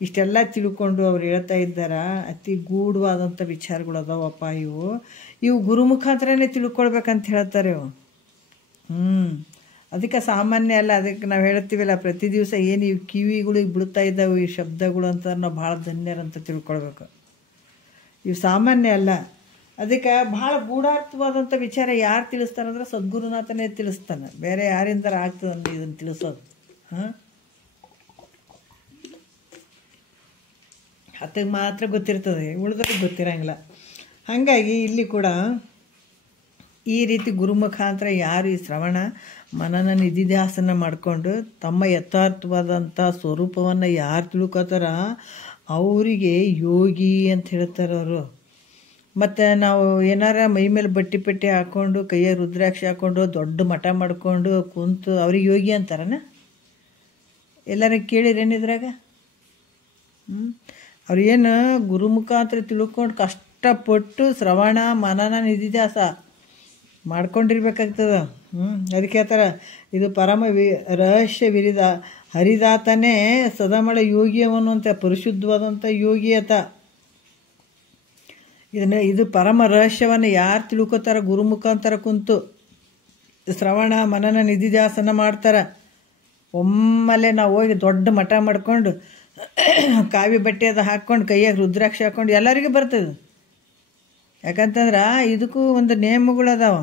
ಇಷ್ಟೆಲ್ಲ ತಿಳ್ಕೊಂಡು ಅವ್ರು ಹೇಳ್ತಾ ಇದ್ದಾರೆ. ಅತಿ ಗೂಢವಾದಂಥ ವಿಚಾರಗಳು ಅದಾವಪ್ಪ ಇವು ಗುರುಮುಖಾಂತರನೇ ತಿಳ್ಕೊಳ್ಬೇಕಂತ ಹೇಳ್ತಾರೆ ಇವು. ಅದಕ್ಕೆ ಸಾಮಾನ್ಯ ಅಲ್ಲ. ಅದಕ್ಕೆ ನಾವು ಹೇಳ್ತೀವಲ್ಲ ಪ್ರತಿ ದಿವಸ ಏನು ಇವು ಕಿವಿಗಳಿಗೆ ಬೀಳ್ತಾ ಇದ್ದಾವೆ ಈ ಶಬ್ದಗಳು ಅಂತ ನಾವು ಭಾಳ ಧನ್ಯರಂತ ತಿಳ್ಕೊಳ್ಬೇಕು. ಇವು ಸಾಮಾನ್ಯ ಅಲ್ಲ. ಅದಕ್ಕೆ ಭಾಳ ಗೂಢಾರ್ಥವಾದಂಥ ವಿಚಾರ ಯಾರು ತಿಳಿಸ್ತಾರಂದ್ರೆ ಸದ್ಗುರುನಾಥನೇ ತಿಳಿಸ್ತಾನೆ. ಬೇರೆ ಯಾರಿಂದಾರ ಆಗ್ತದಂದ್ರೆ ಇದನ್ನು ತಿಳಿಸೋದು. ಆತಗೆ ಮಾತ್ರ ಗೊತ್ತಿರ್ತದೆ, ಉಳಿದವ್ರಿಗೆ ಗೊತ್ತಿರಂಗಿಲ್ಲ. ಹಾಗಾಗಿ ಇಲ್ಲಿ ಕೂಡ ಈ ರೀತಿ ಗುರುಮುಖಾಂತರ ಯಾರು ಈ ಶ್ರವಣ ಮನನ ನಿಧಿಧ್ಯಾಸನ ಮಾಡಿಕೊಂಡು ತಮ್ಮ ಯಥಾರ್ಥವಾದಂಥ ಸ್ವರೂಪವನ್ನು ಯಾರು ತಿಳ್ಕೊತಾರ ಅವರಿಗೆ ಯೋಗಿ ಅಂತ ಹೇಳ್ತಾರೆ ಅವರು. ಮತ್ತು ನಾವು ಏನಾರ ಮೈ ಮೇಲೆ ಬಟ್ಟೆ ಪಟ್ಟಿ ಹಾಕ್ಕೊಂಡು ಕೈಯಾಗ ರುದ್ರಾಕ್ಷಿ ಹಾಕ್ಕೊಂಡು ದೊಡ್ಡ ಮಠ ಮಾಡ್ಕೊಂಡು ಕುಂತು ಅವ್ರಿಗೆ ಯೋಗಿ ಅಂತಾರನ? ಎಲ್ಲರೂ ಕೇಳಿರೇನಿದ್ರಾಗ? ಅವ್ರೇನು ಗುರುಮುಖಾಂತರ ತಿಳ್ಕೊಂಡು ಕಷ್ಟಪಟ್ಟು ಶ್ರವಣ ಮನನ ನಿಧಿಧ್ಯಾಸ ಮಾಡ್ಕೊಂಡಿರ್ಬೇಕಾಗ್ತದ. ಅದಕ್ಕೆ ಹೇಳ್ತಾರ ಇದು ಪರಮ ರಹಸ್ಯ ವಿರಿದ ಹರಿದಾತನೇ ಸದಮಳ ಯೋಗಿಯವನು ಅಂತ, ಪರಿಶುದ್ಧವಾದಂಥ ಯೋಗಿ ಆತ. ಇದು ಪರಮ ರಹಸ್ಯವನ್ನು ಯಾರು ತಿಳ್ಕೊತಾರ ಗುರುಮುಖಾಂತರ ಕುಂತು ಶ್ರವಣ ಮನನ ನಿಧಿಧ್ಯಾಸನ ಮಾಡ್ತಾರೆ. ಒಮ್ಮೆಲೆ ನಾವು ಹೋಗಿ ದೊಡ್ಡ ಮಠ ಮಾಡ್ಕೊಂಡು ಕಾವಿ ಬಟ್ಟೆ ಅದು ಹಾಕ್ಕೊಂಡು ಕೈಯಾಗ ರುದ್ರಾಕ್ಷಿ ಹಾಕ್ಕೊಂಡು ಎಲ್ಲರಿಗೂ ಬರ್ತದೆ. ಯಾಕಂತಂದ್ರೆ ಇದಕ್ಕೂ ಒಂದು ನಿಯಮಗಳು ಅದಾವ.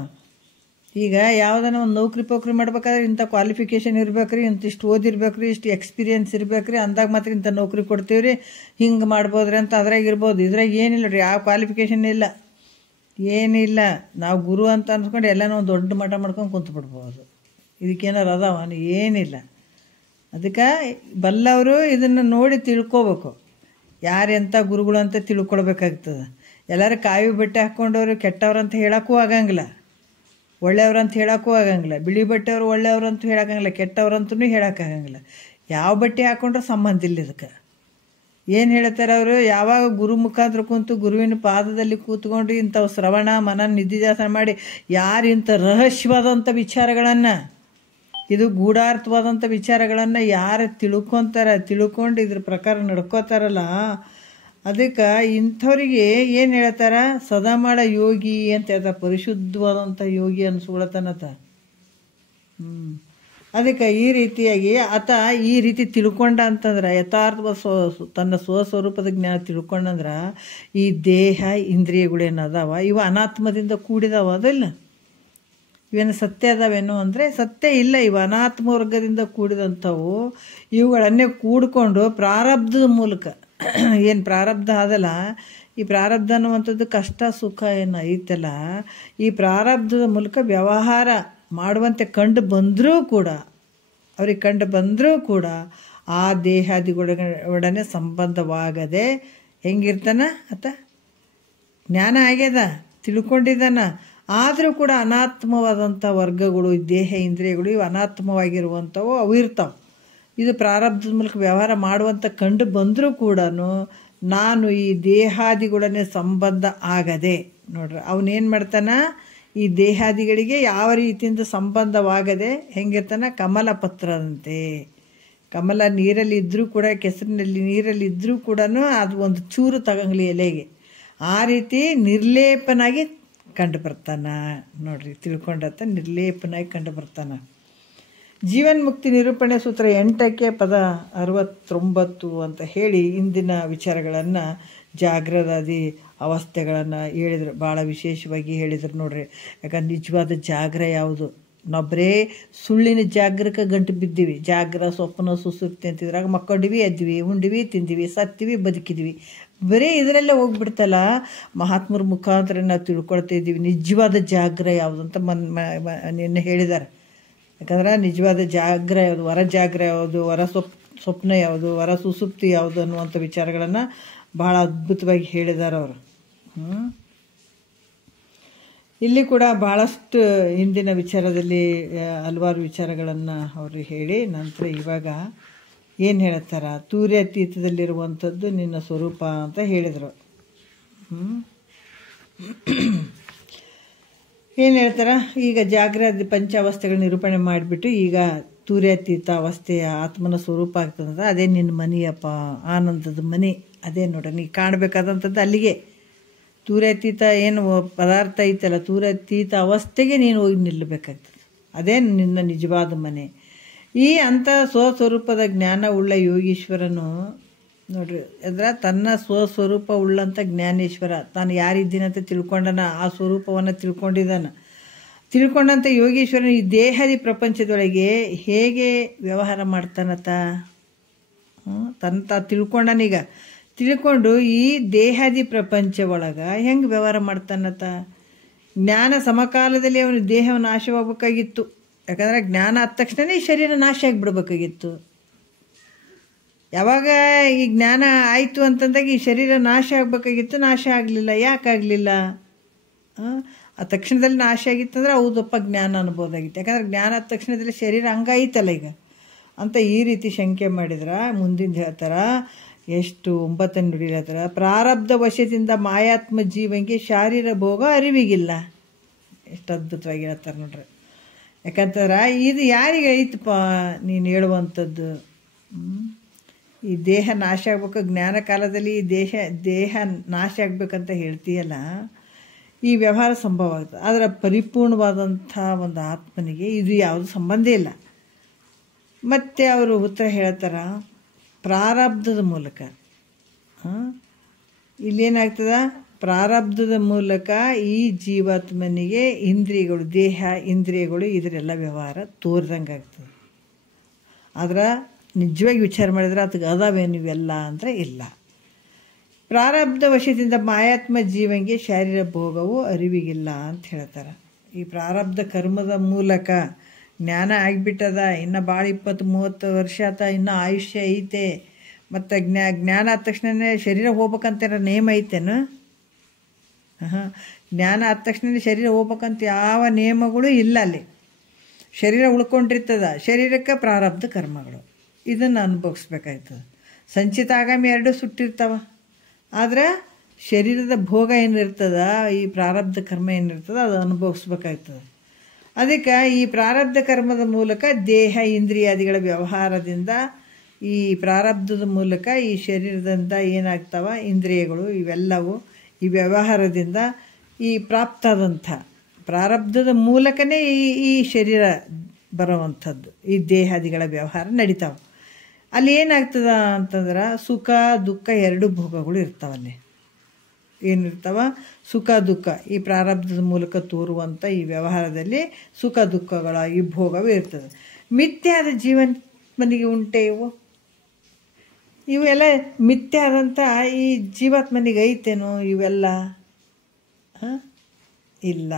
ಈಗ ಯಾವುದನ್ನ ಒಂದು ನೌಕರಿ ಮಾಡ್ಬೇಕಾದ್ರೆ ಇಂಥ ಕ್ವಾಲಿಫಿಕೇಷನ್ ಇರ್ಬೇಕು ರೀ, ಇಂತಿಷ್ಟು ಓದಿರ್ಬೇಕು ರೀ, ಇಷ್ಟು ಎಕ್ಸ್ಪೀರಿಯೆನ್ಸ್ ಇರ್ಬೇಕು ರೀ, ಅಂದಾಗ ಮಾತ್ರ ಇಂಥ ನೌಕರಿ ಕೊಡ್ತೀವಿ ರೀ, ಹಿಂಗೆ ಮಾಡ್ಬೋದ್ರಿ ಅಂತ ಅದ್ರಾಗ ಇರ್ಬೋದು. ಇದ್ರಾಗ ಏನಿಲ್ಲ ರೀ, ಯಾವ ಕ್ವಾಲಿಫಿಕೇಷನ್ ಇಲ್ಲ, ಏನಿಲ್ಲ. ನಾವು ಗುರು ಅಂತ ಅನ್ಸ್ಕೊಂಡು ಎಲ್ಲ ನಾವು ದೊಡ್ಡ ಮಠ ಮಾಡ್ಕೊಂಡು ಕುಂತು ಬಿಡ್ಬೋದು. ಇದಕ್ಕೇನಾರು ಅದಾವ? ಏನಿಲ್ಲ. ಅದಕ್ಕೆ ಬಲ್ಲವರು ಇದನ್ನು ನೋಡಿ ತಿಳ್ಕೊಬೇಕು. ಯಾರೆಂಥ ಗುರುಗಳು ಅಂತ ತಿಳ್ಕೊಳ್ಬೇಕಾಗ್ತದೆ. ಎಲ್ಲರೂ ಕಾವಿ ಬಟ್ಟೆ ಹಾಕ್ಕೊಂಡವ್ರು ಕೆಟ್ಟವ್ರಂತ ಹೇಳೋಕ್ಕೂ ಆಗಂಗಿಲ್ಲ, ಒಳ್ಳೆಯವ್ರಂತ ಹೇಳೋಕ್ಕೂ ಆಗಂಗಿಲ್ಲ. ಬಿಳಿ ಬಟ್ಟೆಯವರು ಒಳ್ಳೆಯವ್ರಂತೂ ಹೇಳೋಕ್ಕಂಗಿಲ್ಲ, ಕೆಟ್ಟವ್ರಂತೂ ಹೇಳೋಕ್ಕಾಗಂಗಿಲ್ಲ. ಯಾವ ಬಟ್ಟೆ ಹಾಕ್ಕೊಂಡ್ರೂ ಸಂಬಂಧ ಇಲ್ಲ ಇದಕ್ಕೆ. ಏನು ಹೇಳ್ತಾರೆ ಅವರು, ಯಾವಾಗ ಗುರು ಮುಖಾಂತರ ಕೂತು ಗುರುವಿನ ಪಾದದಲ್ಲಿ ಕೂತ್ಕೊಂಡು ಇಂಥವು ಶ್ರವಣ ಮನ ನಿಧಿಧ್ಯಾಸನ ಮಾಡಿ ಯಾರು ಇಂಥ ರಹಸ್ಯವಾದಂಥ ವಿಚಾರಗಳನ್ನು, ಇದು ಗೂಢಾರ್ಥವಾದಂಥ ವಿಚಾರಗಳನ್ನು ಯಾರು ತಿಳ್ಕೊಂಡು ಇದ್ರ ಪ್ರಕಾರ ನಡ್ಕೋತಾರಲ್ಲ, ಅದಕ್ಕೆ ಇಂಥವ್ರಿಗೆ ಏನು ಹೇಳ್ತಾರ, ಸದಾಮಾಡ ಯೋಗಿ ಅಂತ ಹೇಳ್ತಾರೆ, ಪರಿಶುದ್ಧವಾದಂಥ ಯೋಗಿ ಅನ್ಸ್ಕೊಳತನತ. ಅದಕ್ಕೆ ಈ ರೀತಿಯಾಗಿ ಆತ ಈ ರೀತಿ ತಿಳ್ಕೊಂಡ ಅಂತಂದ್ರೆ, ಯಥಾರ್ಥ ತನ್ನ ಸ್ವಸ್ವರೂಪದ ಜ್ಞಾನ ತಿಳ್ಕೊಂಡಂದ್ರೆ ಈ ದೇಹ ಇಂದ್ರಿಯಗಳೇನದಾವ ಇವು ಅನಾತ್ಮದಿಂದ ಕೂಡಿದಾವ, ಅದಲ್ಲ ಇವೇನು ಸತ್ಯ ಅದಾವೇನು ಅಂದರೆ ಸತ್ಯ ಇಲ್ಲ. ಇವು ಅನಾತ್ಮ ವರ್ಗದಿಂದ ಕೂಡಿದಂಥವು. ಇವುಗಳನ್ನೇ ಕೂಡಿಕೊಂಡು ಪ್ರಾರಬ್ಧದ ಮೂಲಕ ಏನು ಪ್ರಾರಬ್ಧ ಅದಲ್ಲ, ಈ ಪ್ರಾರಬ್ಧ ಅನ್ನುವಂಥದ್ದು ಕಷ್ಟ ಸುಖ ಏನು ಐತಲ್ಲ, ಈ ಪ್ರಾರಬ್ಧದ ಮೂಲಕ ವ್ಯವಹಾರ ಮಾಡುವಂತೆ ಕಂಡು ಬಂದರೂ ಕೂಡ ಆ ದೇಹಾದಿಗಳೊಡನೆ ಸಂಬಂಧವಾಗದೆ ಹೆಂಗಿರ್ತಾನ ಆತ, ಜ್ಞಾನ ಆಗ್ಯದ, ತಿಳ್ಕೊಂಡಿದ್ದಾನ, ಆದರೂ ಕೂಡ ಅನಾತ್ಮವಾದಂಥ ವರ್ಗಗಳು, ದೇಹ ಇಂದ್ರಿಯಗಳು ಇವು ಅನಾತ್ಮವಾಗಿರುವಂಥವು ಅವು ಇರ್ತಾವೆ. ಇದು ಪ್ರಾರಬ್ಧದ ಮೂಲಕ ವ್ಯವಹಾರ ಮಾಡುವಂಥ ಕಂಡು ಬಂದರೂ ಕೂಡ ನಾನು ಈ ದೇಹಾದಿಗಳನ್ನೇ ಸಂಬಂಧ ಆಗದೆ, ನೋಡ್ರಿ ಅವನೇನು ಮಾಡ್ತಾನ, ಈ ದೇಹಾದಿಗಳಿಗೆ ಯಾವ ರೀತಿಯಿಂದ ಸಂಬಂಧವಾಗದೆ ಹೆಂಗಿರ್ತಾನ, ಕಮಲ ಪತ್ರದಂತೆ. ಕಮಲ ನೀರಲ್ಲಿ ಇದ್ದರೂ ಕೂಡ, ಕೆಸರಿನಲ್ಲಿ ನೀರಲ್ಲಿ ಇದ್ದರೂ ಕೂಡ ಅದು ಒಂದು ಚೂರು ತಗಂಗ್ಲಿ ಎಲೆಗೆ, ಆ ರೀತಿ ನಿರ್ಲೇಪನಾಗಿ ಕಂಡು ಬರ್ತಾನ. ನೋಡ್ರಿ ತಿಳ್ಕೊಂಡತ್ತ ನಿರ್ಲೇಪನಾಗಿ ಕಂಡು ಬರ್ತಾನ. ಜೀವನ್ಮುಕ್ತಿ ನಿರೂಪಣೆ ಸೂತ್ರ 8ಕ್ಕೆ ಪದ 69 ಅಂತ ಹೇಳಿ ಇಂದಿನ ವಿಚಾರಗಳನ್ನು ಜಾಗ್ರದಾದಿ ಅವಸ್ಥೆಗಳನ್ನು ಹೇಳಿದ್ರು, ಭಾಳ ವಿಶೇಷವಾಗಿ ಹೇಳಿದ್ರು ನೋಡ್ರಿ. ಯಾಕಂದ್ರೆ ನಿಜವಾದ ಜಾಗ್ರ ಯಾವುದು, ನಾವು ಬರೇ ಸುಳ್ಳಿನ ಜಾಗ್ರಕ್ಕೆ ಗಂಟು ಬಿದ್ದೀವಿ. ಜಾಗ್ರ ಸ್ವಪ್ನ ಸುಸುಪ್ತಿ ಅಂತಿದ್ರಾಗ ಮಕ್ಕೊಂಡಿವಿ, ಎದ್ವಿ, ಉಂಡಿವಿ, ತಿಂದಿವಿ, ಸತ್ತಿವಿ, ಬದುಕಿದ್ವಿ, ಬರೀ ಇದರಲ್ಲೇ ಹೋಗ್ಬಿಡ್ತಲ್ಲ. ಮಹಾತ್ಮರ ಮುಖಾಂತರ ನಾವು ತಿಳ್ಕೊಳ್ತಾ ಇದ್ದೀವಿ ನಿಜವಾದ ಜಾಗ್ರ ಯಾವುದಂತ ನಿನ್ನೆ ಹೇಳಿದ್ದಾರೆ. ಯಾಕಂದ್ರೆ ನಿಜವಾದ ಜಾಗ್ರ ಯಾವುದು, ವರ ಜಾಗ್ರ ಯಾವುದು, ಸ್ವಪ್ನ ಯಾವುದು, ವರ ಸುಸುಪ್ತಿ ಯಾವುದು ಅನ್ನುವಂಥ ವಿಚಾರಗಳನ್ನು ಭಾಳ ಅದ್ಭುತವಾಗಿ ಹೇಳಿದ್ದಾರೆ ಅವರು. ಇಲ್ಲಿ ಕೂಡ ಭಾಳಷ್ಟು ಹಿಂದಿನ ವಿಚಾರದಲ್ಲಿ ಹಲವಾರು ವಿಚಾರಗಳನ್ನು ಅವರು ಹೇಳಿ ನಂತರ ಇವಾಗ ಏನು ಹೇಳ್ತಾರ, ತೂರ್ಯಾತೀತದಲ್ಲಿರುವಂಥದ್ದು ನಿನ್ನ ಸ್ವರೂಪ ಅಂತ ಹೇಳಿದರು. ಏನು ಹೇಳ್ತಾರ, ಈಗ ಜಾಗ್ರತೆ ಪಂಚಾವಸ್ಥೆಗಳ ನಿರೂಪಣೆ ಮಾಡಿಬಿಟ್ಟು ಈಗ ತೂರ್ಯಾತೀತ ಅವಸ್ಥೆಯ ಆತ್ಮನ ಸ್ವರೂಪ ಆಗ್ತದಂತ, ಅದೇ ನಿನ್ನ ಮನೆಯಪ್ಪ, ಆನಂದದ ಮನೆ, ಅದೇ ನೋಡ್ರಿ ನೀ ಕಾಣಬೇಕಾದಂಥದ್ದು ಅಲ್ಲಿಗೆ. ತೂರ್ಯಾತೀತ ಏನು ಪದಾರ್ಥ ಐತಲ್ಲ, ತೂರ್ಯಾತೀತ ಅವಸ್ಥೆಗೆ ನೀನು ಹೋಗಿ ನಿಲ್ಲಬೇಕಾಗ್ತದೆ, ಅದೇ ನಿನ್ನ ನಿಜವಾದ ಮನೆ. ಈ ಅಂಥ ಸ್ವಸ್ವರೂಪದ ಜ್ಞಾನ ಉಳ್ಳ ಯೋಗೀಶ್ವರನು ನೋಡ್ರಿ, ಅಂದ್ರೆ ತನ್ನ ಸ್ವಸ್ವರೂಪ ಉಳ್ಳಂಥ ಜ್ಞಾನೇಶ್ವರ, ತಾನು ಯಾರಿದ್ದೀನಂತ ತಿಳ್ಕೊಂಡನ, ಆ ಸ್ವರೂಪವನ್ನು ತಿಳ್ಕೊಂಡಂಥ ಯೋಗೀಶ್ವರನು ಈ ದೇಹದಿ ಪ್ರಪಂಚದೊಳಗೆ ಹೇಗೆ ವ್ಯವಹಾರ ಮಾಡ್ತಾನತ, ತನ್ನ ತಿಳ್ಕೊಂಡನೀಗ. ತಿಳ್ಕೊಂಡು ಈ ದೇಹಾದಿ ಪ್ರಪಂಚ ಒಳಗೆ ಹೆಂಗೆ ವ್ಯವಹಾರ ಮಾಡ್ತಾನತ. ಜ್ಞಾನ ಸಮಕಾಲದಲ್ಲಿ ಅವನು ದೇಹವನ್ನು ನಾಶವಾಗಬೇಕಾಗಿತ್ತು. ಯಾಕಂದರೆ ಜ್ಞಾನ ಆದ ತಕ್ಷಣ ಈ ಶರೀರ ನಾಶ ಆಗಿಬಿಡ್ಬೇಕಾಗಿತ್ತು. ಯಾವಾಗ ಈ ಜ್ಞಾನ ಆಯಿತು ಅಂತಂದಾಗ ಈ ಶರೀರ ನಾಶ ಆಗಬೇಕಾಗಿತ್ತು, ನಾಶ ಆಗಲಿಲ್ಲ. ಯಾಕಾಗಲಿಲ್ಲ? ಆ ತಕ್ಷಣದಲ್ಲಿ ನಾಶ ಆಗಿತ್ತಂದ್ರೆ ಹೌದಪ್ಪ ಜ್ಞಾನ ಅನ್ಬೋದಾಗಿತ್ತು. ಯಾಕಂದ್ರೆ ಜ್ಞಾನ ಆದ ತಕ್ಷಣದಲ್ಲಿ ಶರೀರ ಹಂಗಾಯ್ತಲ್ಲ ಈಗ ಅಂತ ಈ ರೀತಿ ಶಂಕೆ ಮಾಡಿದ್ರೆ ಮುಂದಿಂದ ಹೇಳ್ತಾರ. ಎಷ್ಟು 9 ನುಡಿಲಿ ಹೇಳ್ತಾರ, ಪ್ರಾರಬ್ಧ ವಶದಿಂದ ಮಾಯಾತ್ಮ ಜೀವಂಗೆ ಶಾರೀರ ಭೋಗ ಅರಿವಿಗಿಲ್ಲ. ಎಷ್ಟು ಅದ್ಭುತವಾಗಿ ಹೇಳ್ತಾರೆ ನೋಡ್ರಿ. ಯಾಕಂತಂದ್ರೆ ಇದು ಯಾರಿಗೆ ಐತಪ್ಪ ನೀನು ಹೇಳುವಂಥದ್ದು. ಈ ದೇಹ ನಾಶ ಆಗ್ಬೇಕು, ಜ್ಞಾನ ಕಾಲದಲ್ಲಿ ಈ ದೇಹ ನಾಶ ಆಗ್ಬೇಕಂತ ಹೇಳ್ತೀಯಲ್ಲ, ಈ ವ್ಯವಹಾರ ಸಂಭವ ಆಗ್ತದೆ. ಆದರೆ ಪರಿಪೂರ್ಣವಾದಂಥ ಒಂದು ಆತ್ಮನಿಗೆ ಇದು ಯಾವುದು ಸಂಬಂಧ ಇಲ್ಲ. ಮತ್ತು ಅವರು ಉತ್ತರ ಹೇಳ್ತಾರ, ಪ್ರಾರಬ್ಧದ ಮೂಲಕ ಇಲ್ಲೇನಾಗ್ತದ, ಪ್ರಾರಬ್ಧದ ಮೂಲಕ ಈ ಜೀವಾತ್ಮನಿಗೆ ಇಂದ್ರಿಯಗಳು, ದೇಹ ಇಂದ್ರಿಯಗಳು ಇದರೆಲ್ಲ ವ್ಯವಹಾರ ತೋರ್ದಂಗೆ ಆಗ್ತದೆ. ಆದ್ರೆ ನಿಜವಾಗಿ ವಿಚಾರ ಮಾಡಿದ್ರೆ ಅದಕ್ಕೆ ಅದಾವೇನು ಇವೆಲ್ಲ ಅಂದರೆ ಇಲ್ಲ. ಪ್ರಾರಬ್ಧ ವಶದಿಂದ ಮಾಯಾತ್ಮ ಜೀವಂಗೆ ಶಾರೀರ ಭೋಗವು ಅರಿವಿಗಿಲ್ಲ ಅಂತ ಹೇಳ್ತಾರೆ. ಈ ಪ್ರಾರಬ್ಧ ಕರ್ಮದ ಮೂಲಕ ಜ್ಞಾನ ಆಗಿಬಿಟ್ಟದ, ಇನ್ನು ಭಾಳ 20-30 ವರ್ಷ ಆತ, ಇನ್ನೂ ಆಯುಷ್ಯ ಐತೆ. ಮತ್ತು ಜ್ಞಾನ ಆದ ತಕ್ಷಣವೇ ಶರೀರ ಹೋಗ್ಬೇಕಂತ ನೇಮ ಐತೇನು? ಜ್ಞಾನ ಆದ ತಕ್ಷಣ ಶರೀರ ಹೋಗ್ಬೇಕಂತ ಯಾವ ನಿಯಮಗಳು ಇಲ್ಲ ಅಲ್ಲಿ. ಶರೀರ ಉಳ್ಕೊಂಡಿರ್ತದ, ಶರೀರಕ್ಕೆ ಪ್ರಾರಬ್ಧ ಕರ್ಮಗಳು, ಇದನ್ನು ಅನುಭವಿಸ್ಬೇಕಾಯ್ತದೆ. ಸಂಚಿತ ಆಗಾಮಿ ಎರಡೂ ಸುಟ್ಟಿರ್ತಾವ. ಆದ್ರೆ ಶರೀರದ ಭೋಗ ಏನಿರ್ತದ, ಈ ಪ್ರಾರಬ್ಧ ಕರ್ಮ ಏನಿರ್ತದ ಅದು ಅನುಭವಿಸ್ಬೇಕಾಗ್ತದೆ. ಅದಕ್ಕೆ ಈ ಪ್ರಾರಬ್ಧ ಕರ್ಮದ ಮೂಲಕ ದೇಹ ಇಂದ್ರಿಯಾದಿಗಳ ವ್ಯವಹಾರದಿಂದ, ಈ ಪ್ರಾರಬ್ಧದ ಮೂಲಕ ಈ ಶರೀರದಿಂದ ಏನಾಗ್ತಾವ ಇಂದ್ರಿಯಗಳು ಇವೆಲ್ಲವೂ ಈ ವ್ಯವಹಾರದಿಂದ ಈ ಪ್ರಾಪ್ತಾದಂಥ ಪ್ರಾರಬ್ಧದ ಮೂಲಕನೇ ಈ ಶರೀರ ಬರುವಂಥದ್ದು, ಈ ದೇಹಾದಿಗಳ ವ್ಯವಹಾರ ನಡೀತಾವೆ. ಅಲ್ಲಿ ಏನಾಗ್ತದ ಅಂತಂದ್ರೆ ಸುಖ ದುಃಖ ಎರಡು ಭೋಗಗಳು ಇರ್ತಾವಲ್ಲಿ. ಏನಿರ್ತಾವ ಸುಖ ದುಃಖ, ಈ ಪ್ರಾರಬ್ಧದ ಮೂಲಕ ತೋರುವಂಥ ಈ ವ್ಯವಹಾರದಲ್ಲಿ ಸುಖ ದುಃಖಗಳ ಈ ಭೋಗವೇ ಇರ್ತದೆ. ಮಿಥ್ಯಾದ ಜೀವನ್ಮನಿಗೆ ಉಂಟೆ ಇವೆಲ್ಲ ಮಿಥ್ಯಾದಂಥ ಈ ಜೀವಾತ್ಮನಿಗೆ ಐತೇನೋ ಇವೆಲ್ಲ? ಇಲ್ಲ.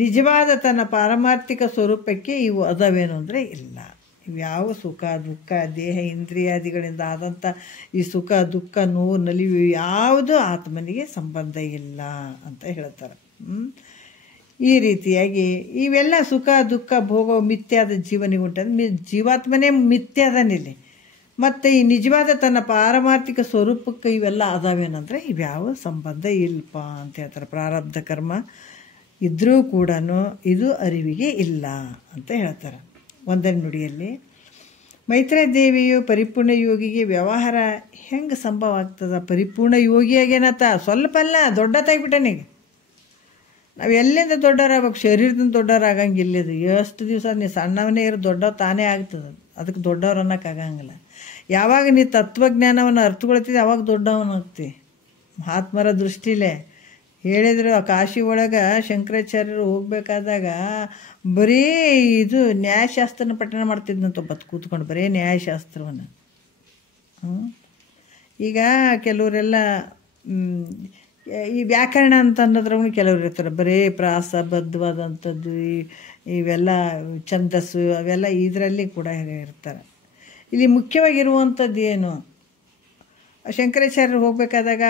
ನಿಜವಾದ ತನ್ನ ಪಾರಮಾರ್ಥಿಕ ಸ್ವರೂಪಕ್ಕೆ ಇವು ಅದಾವೇನು ಅಂದರೆ ಇಲ್ಲ. ಇವ್ಯಾವ ಸುಖ ದುಃಖ ದೇಹ ಇಂದ್ರಿಯಾದಿಗಳಿಂದ ಆದಂಥ ಈ ಸುಖ ದುಃಖ ನೋವು ನಲಿವು ಯಾವುದೂ ಆತ್ಮನಿಗೆ ಸಂಬಂಧ ಇಲ್ಲ ಅಂತ ಹೇಳ್ತಾರೆ. ಈ ರೀತಿಯಾಗಿ ಇವೆಲ್ಲ ಸುಖ ದುಃಖ ಭೋಗ ಮಿಥ್ಯಾದ ಜೀವನಿಗೆ ಉಂಟಂದ್ರೆ ಜೀವಾತ್ಮನೇ ಮಿಥ್ಯಾದನಿಲ್ಲಿ. ಮತ್ತು ಈ ನಿಜವಾದ ತನ್ನ ಪಾರಮಾರ್ಥಿಕ ಸ್ವರೂಪಕ್ಕೆ ಇವೆಲ್ಲ ಅದಾವೇನಂದ್ರೆ ಇವ್ಯಾವ ಸಂಬಂಧ ಇಲ್ಲಪ್ಪ ಅಂತ ಹೇಳ್ತಾರೆ. ಪ್ರಾರಬ್ಧ ಕರ್ಮ ಇದ್ರೂ ಕೂಡ ಇದು ಅರಿವಿಗೆ ಇಲ್ಲ ಅಂತ ಹೇಳ್ತಾರೆ. ಒಂದನೇ ನುಡಿಯಲ್ಲಿ ಮೈತ್ರೇಯ ದೇವಿಯು ಪರಿಪೂರ್ಣ ಯೋಗಿಗೆ ವ್ಯವಹಾರ ಹೆಂಗೆ ಸಂಭವ ಆಗ್ತದ? ಪರಿಪೂರ್ಣ ಯೋಗಿಯಾಗೇನತ್ತ ಸ್ವಲ್ಪ ಅಲ್ಲ, ದೊಡ್ಡ ತಾಗ್ಬಿಟ್ಟನಿಗೆ. ನಾವು ಎಲ್ಲಿಂದ ದೊಡ್ಡವರಾಗಬೇಕು? ಶರೀರದಿಂದ ದೊಡ್ಡವರಾಗಂಗಿಲ್ಲ. ಇದು ಎಷ್ಟು ದಿವಸ ನೀ ಸಣ್ಣವನೇ ಇರೋ ದೊಡ್ಡ ತಾನೇ ಆಗ್ತದೆ, ಅದಕ್ಕೆ ದೊಡ್ಡವ್ರು ಅನ್ನೋಕ್ಕಾಗಂಗಿಲ್ಲ. ಯಾವಾಗ ನೀ ತತ್ವಜ್ಞಾನವನ್ನು ಅರ್ಥಕೊಳ್ತಿದ್ದೆ ಅವಾಗ ದೊಡ್ಡವನಾಗ್ತಿ. ಮಹಾತ್ಮರ ದೃಷ್ಟಿಲೇ ಹೇಳಿದ್ರು, ಆ ಕಾಶಿ ಒಳಗೆ ಶಂಕರಾಚಾರ್ಯರು ಹೋಗ್ಬೇಕಾದಾಗ ಬರೀ ಇದು ನ್ಯಾಯಶಾಸ್ತ್ರನ ಪಠಣ ಮಾಡ್ತಿದ್ನಂತ ಒಬ್ಬತ್ತು ಕೂತ್ಕೊಂಡು, ಬರೀ ನ್ಯಾಯಶಾಸ್ತ್ರವನ್ನು. ಈಗ ಕೆಲವರೆಲ್ಲ ಈ ವ್ಯಾಕರಣ ಅಂತ ಅನ್ನೋದ್ರವನು ಕೆಲವ್ರು ಇರ್ತಾರೆ, ಬರೀ ಪ್ರಾಸಬದ್ಧವಾದಂಥದ್ದು ಇವೆಲ್ಲ ಛಂದಸ್ಸು ಅವೆಲ್ಲ ಇದರಲ್ಲಿ ಕೂಡ ಇರ್ತಾರೆ. ಇಲ್ಲಿ ಮುಖ್ಯವಾಗಿರುವಂಥದ್ದು ಏನು? ಶಂಕರಾಚಾರ್ಯರು ಹೋಗ್ಬೇಕಾದಾಗ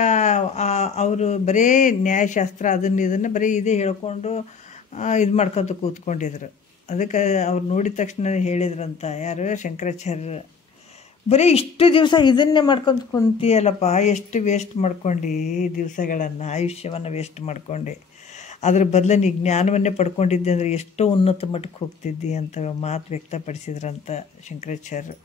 ಅವರು ಬರೀ ನ್ಯಾಯಶಾಸ್ತ್ರ ಇದನ್ನು ಬರೀ ಇದೇ ಹೇಳ್ಕೊಂಡು ಇದು ಮಾಡ್ಕೊತ ಕೂತ್ಕೊಂಡಿದ್ರು. ಅದಕ್ಕೆ ಅವ್ರು ನೋಡಿದ ತಕ್ಷಣ ಹೇಳಿದ್ರಂತ, ಯಾರು ಶಂಕರಾಚಾರ್ಯರು, ಬರೀ ಇಷ್ಟು ದಿವಸ ಇದನ್ನೇ ಮಾಡ್ಕೊಂಡು ಕುಂತೀಯಲ್ಲಪ್ಪ, ಎಷ್ಟು ವೇಸ್ಟ್ ಮಾಡ್ಕೊಂಡು ದಿವಸಗಳನ್ನು ಆಯುಷ್ಯವನ್ನು ವೇಸ್ಟ್ ಮಾಡ್ಕೊಂಡು, ಅದ್ರ ಬದಲು ನೀ ಜ್ಞಾನವನ್ನೇ ಪಡ್ಕೊಂಡಿದ್ದೆ ಅಂದರೆ ಎಷ್ಟೋ ಉನ್ನತ ಮಟ್ಟಕ್ಕೆ ಹೋಗ್ತಿದ್ದಿ ಅಂತ ಮಾತು ವ್ಯಕ್ತಪಡಿಸಿದ್ರಂತ ಶಂಕರಾಚಾರ್ಯರು.